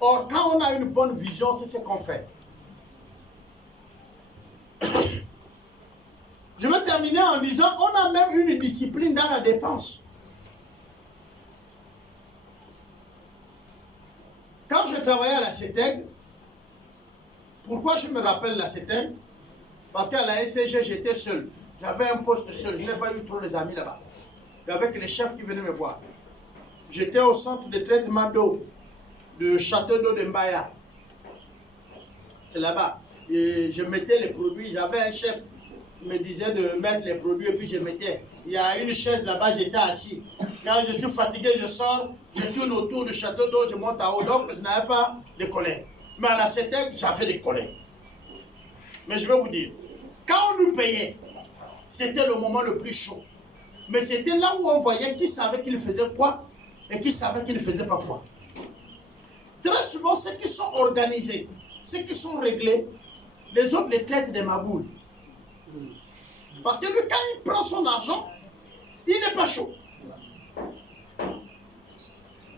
Or, quand on a une bonne vision, c'est ce qu'on fait. Je vais terminer en disant, on a même une discipline dans la dépense. Quand je travaillais à la CETEG, pourquoi je me rappelle la CETEG? Parce qu'à la SCG, j'étais seul. J'avais un poste seul. Je n'ai pas eu trop les amis là-bas. Avec les chefs qui venaient me voir. J'étais au centre de traitement d'eau de Château d'eau de Mbaya. C'est là-bas. Et je mettais les produits. J'avais un chef qui me disait de mettre les produits et puis je mettais. Il y a une chaise là-bas, j'étais assis. Quand je suis fatigué, je sors, je tourne autour du château d'eau, je monte en haut. Donc, je n'avais pas de collègues. Mais à la CETEG, j'avais des collègues. Mais je vais vous dire, quand on nous payait, c'était le moment le plus chaud. Mais c'était là où on voyait qui savait qu'il faisait quoi et qui savait qu'il ne faisait pas quoi. Très souvent, ceux qui sont organisés, ceux qui sont réglés, les autres les traitent de maboules. Parce que lui, quand il prend son argent, il n'est pas chaud.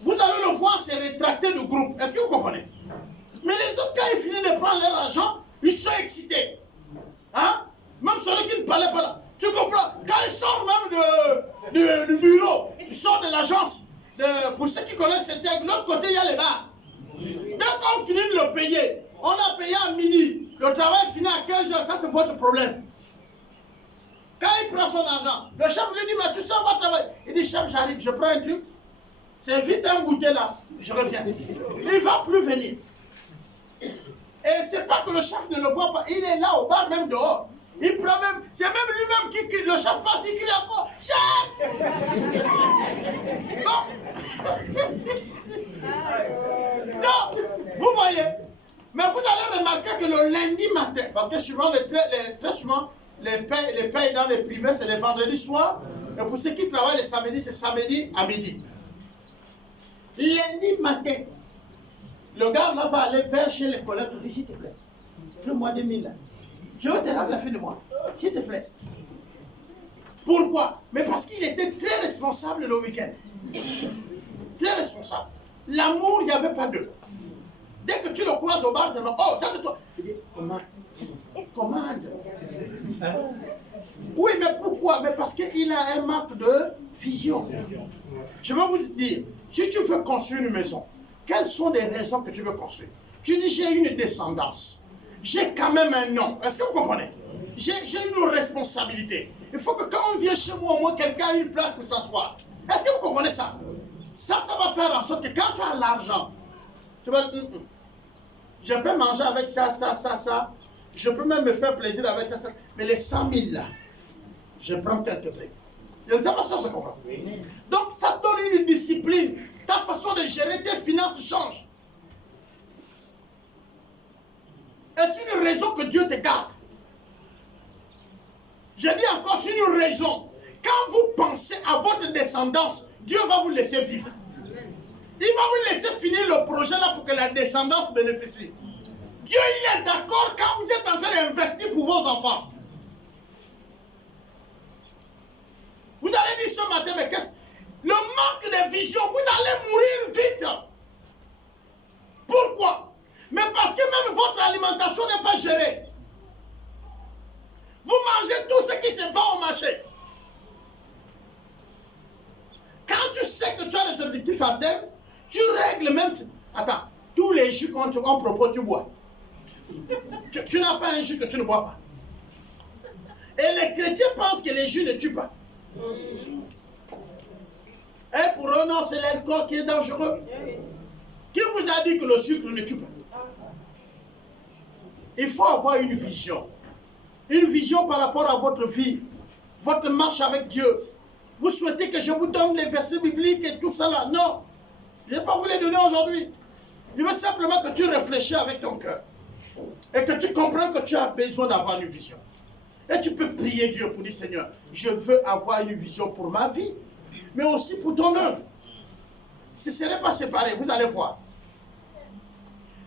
Vous allez le voir se rétracter du groupe. Est-ce que vous comprenez? Mais les autres, quand ils finissent de prendre leur argent, ils sont excités. Hein? Même celui qui ne parlait pas là. Tu comprends? Quand ils sortent même du bureau, ils sortent de l'agence. Pour ceux qui connaissent cette terre, de l'autre côté, il y a les bars. Dès qu'on finit de le payer, on a payé à midi. Le travail finit à 15 h, ça c'est votre problème. Quand il prend son argent, le chef lui dit, mais tu sais, on va travailler. Il dit, chef, j'arrive, je prends un truc. C'est vite un goûter là, je reviens. Il ne va plus venir. Et c'est pas que le chef ne le voit pas, il est là au bar, même dehors. Il prend même, c'est même lui-même qui crie, le chef passe, il crie encore, chef! Non! Non! Vous voyez? Mais Mais vous allez remarquer que le lundi matin, parce que souvent, très souvent, les payes dans les privés, c'est les vendredis soirs. Et pour ceux qui travaillent les samedis, c'est samedi à midi. Lundi matin, le gars là va aller vers chez les collègues et dit, s'il te plaît, fais-moi 2000 là. Je vais te rendre la fin de mois. S'il te plaît. Pourquoi? Mais parce qu'il était très responsable le week-end. Très responsable. L'amour, il n'y avait pas d'eux. Dès que tu le croises au bar, c'est bon. Oh, ça c'est toi. Il dit, commande. Oui, mais pourquoi? Mais parce qu'il a un manque de vision. Je vais vous dire, si tu veux construire une maison, quelles sont les raisons que tu veux construire? Tu dis, j'ai une descendance. J'ai quand même un nom. Est-ce que vous comprenez? J'ai une responsabilité. Il faut que quand on vient chez moi, au moins quelqu'un a une place pour s'asseoir. Est-ce que vous comprenez ça? Ça va faire en sorte que quand tu as l'argent, tu vas dire, je peux manger avec ça. Je peux même me faire plaisir avec ça. Mais les 100 000 là, je prends quelques briques. Je ne sais pas si je comprends. Donc ça donne une discipline. Ta façon de gérer tes finances change. Est-ce une raison que Dieu te garde? Je dis encore, c'est une raison. Quand vous pensez à votre descendance, Dieu va vous laisser vivre. Il va vous laisser finir le projet là pour que la descendance bénéficie. Dieu, il est d'accord quand vous êtes en train d'investir pour vos enfants. Vous allez dire ce matin, mais qu'est-ce que... Le manque de vision, vous allez mourir vite. Pourquoi? Mais parce que même votre alimentation n'est pas gérée. Vous mangez tout ce qui se vend au marché. Quand tu sais que tu as des objectifs à terme, tu règles même... Attends, tous les jus qu'on propose, tu bois. Tu n'as pas un jus que tu ne bois pas. Et les chrétiens pensent que les jus ne tuent pas. Et pour eux, non, c'est l'alcool qui est dangereux. Qui vous a dit que le sucre ne tue pas? Il faut avoir une vision. Une vision par rapport à votre vie, votre marche avec Dieu. Vous souhaitez que je vous donne les versets bibliques et tout ça là? Non. Je ne vais pas vous les donner aujourd'hui. Je veux simplement que tu réfléchis avec ton cœur. Et que tu comprends que tu as besoin d'avoir une vision. Et tu peux prier Dieu pour dire, Seigneur, je veux avoir une vision pour ma vie, mais aussi pour ton œuvre. Ce ne serait pas séparé, vous allez voir.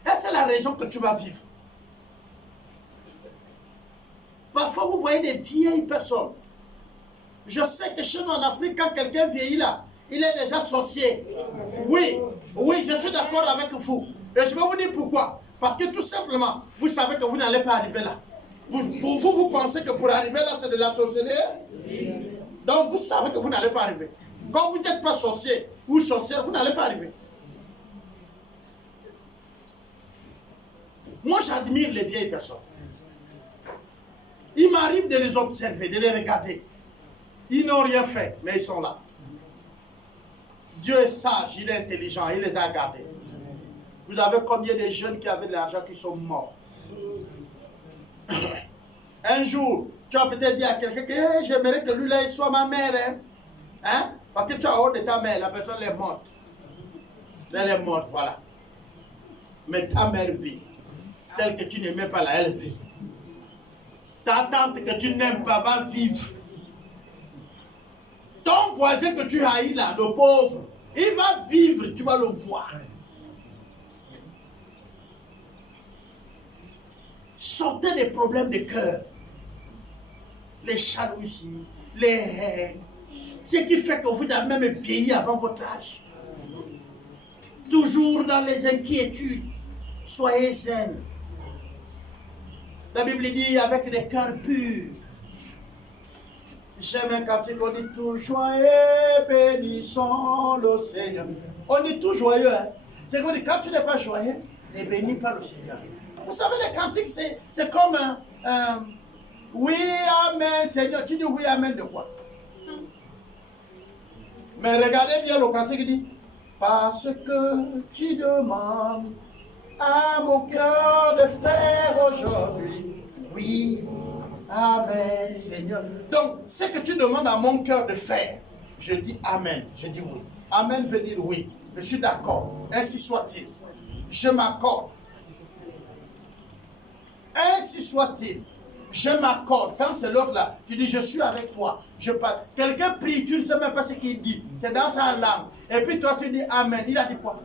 Et c'est la raison que tu vas vivre. Parfois, vous voyez des vieilles personnes. Je sais que chez nous en Afrique, quand quelqu'un vieillit là, il est déjà sorcier. Oui, je suis d'accord avec vous. Et je vais vous dire pourquoi. Parce que tout simplement, vous savez que vous n'allez pas arriver là. Pour vous, vous pensez que pour arriver là, c'est de la sorcellerie. Donc, vous savez que vous n'allez pas arriver. Quand vous n'êtes pas sorcier ou sorcière, vous n'allez pas arriver. Moi, j'admire les vieilles personnes. Il m'arrive de les observer, de les regarder. Ils n'ont rien fait, mais ils sont là. Dieu est sage, il est intelligent, il les a gardés. Vous avez combien de jeunes qui avaient de l'argent qui sont morts? Un jour, tu as peut-être dit à quelqu'un que hey, j'aimerais que lui là il soit ma mère. Hein? Parce que tu as honte de ta mère, la personne est morte. Elle est morte, voilà. Mais ta mère vit. Celle que tu n'aimais pas là, elle vit. Ta tante que tu n'aimes pas va vivre. Ton voisin que tu haïs là, le pauvre, il va vivre, tu vas le voir. Sortez des problèmes de cœur. Les jalousies, les haines. Ce qui fait que vous avez même vieilli avant votre âge. Toujours dans les inquiétudes. Soyez zen. La Bible dit avec des cœurs purs. J'aime un cantique, on dit tout joyeux, bénissons le Seigneur. On dit tout joyeux. Hein? C'est qu'on dit quand tu n'es pas joyeux, ne bénis pas le Seigneur. Vous savez, les cantiques, c'est comme oui, amen, Seigneur. Tu dis oui, amen de quoi? Mais regardez bien le cantique, il dit parce que tu demandes à mon cœur de faire aujourd'hui. Oui, amen, Seigneur. Donc, ce que tu demandes à mon cœur de faire, je dis amen, je dis oui. Amen veut dire oui. Je suis d'accord. Ainsi soit-il. Je m'accorde. Ainsi soit-il. Je m'accorde. Quand c'est l'autre là, tu dis je suis avec toi. Je parle. Quelqu'un prie, tu ne sais même pas ce qu'il dit. C'est dans sa langue. Et puis toi tu dis Amen. Il a dit quoi?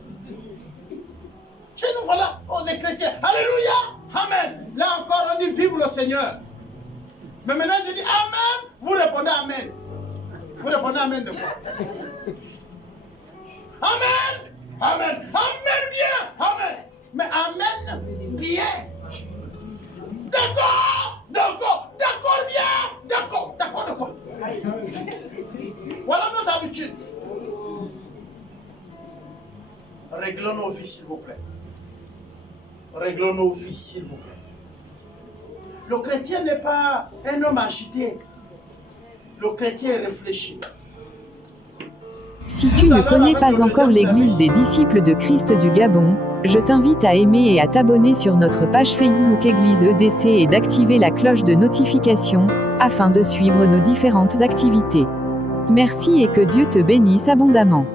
Chez nous voilà, on est chrétiens. Alléluia. Amen. Là encore on dit vive le Seigneur. Mais maintenant je dis Amen. Vous répondez Amen. Vous répondez Amen de quoi? Amen. Amen. Amen bien. Amen. Mais Amen bien. D'accord. D'accord. D'accord bien. D'accord. D'accord de quoi? Voilà nos habitudes. Réglons nos vies s'il vous plaît. Réglons nos vies s'il vous plaît. Le chrétien n'est pas un homme agité. Le chrétien est réfléchi. Si tu ne connais pas encore l'Église des disciples de Christ du Gabon, je t'invite à aimer et à t'abonner sur notre page Facebook Église EDC et d'activer la cloche de notification, afin de suivre nos différentes activités. Merci et que Dieu te bénisse abondamment.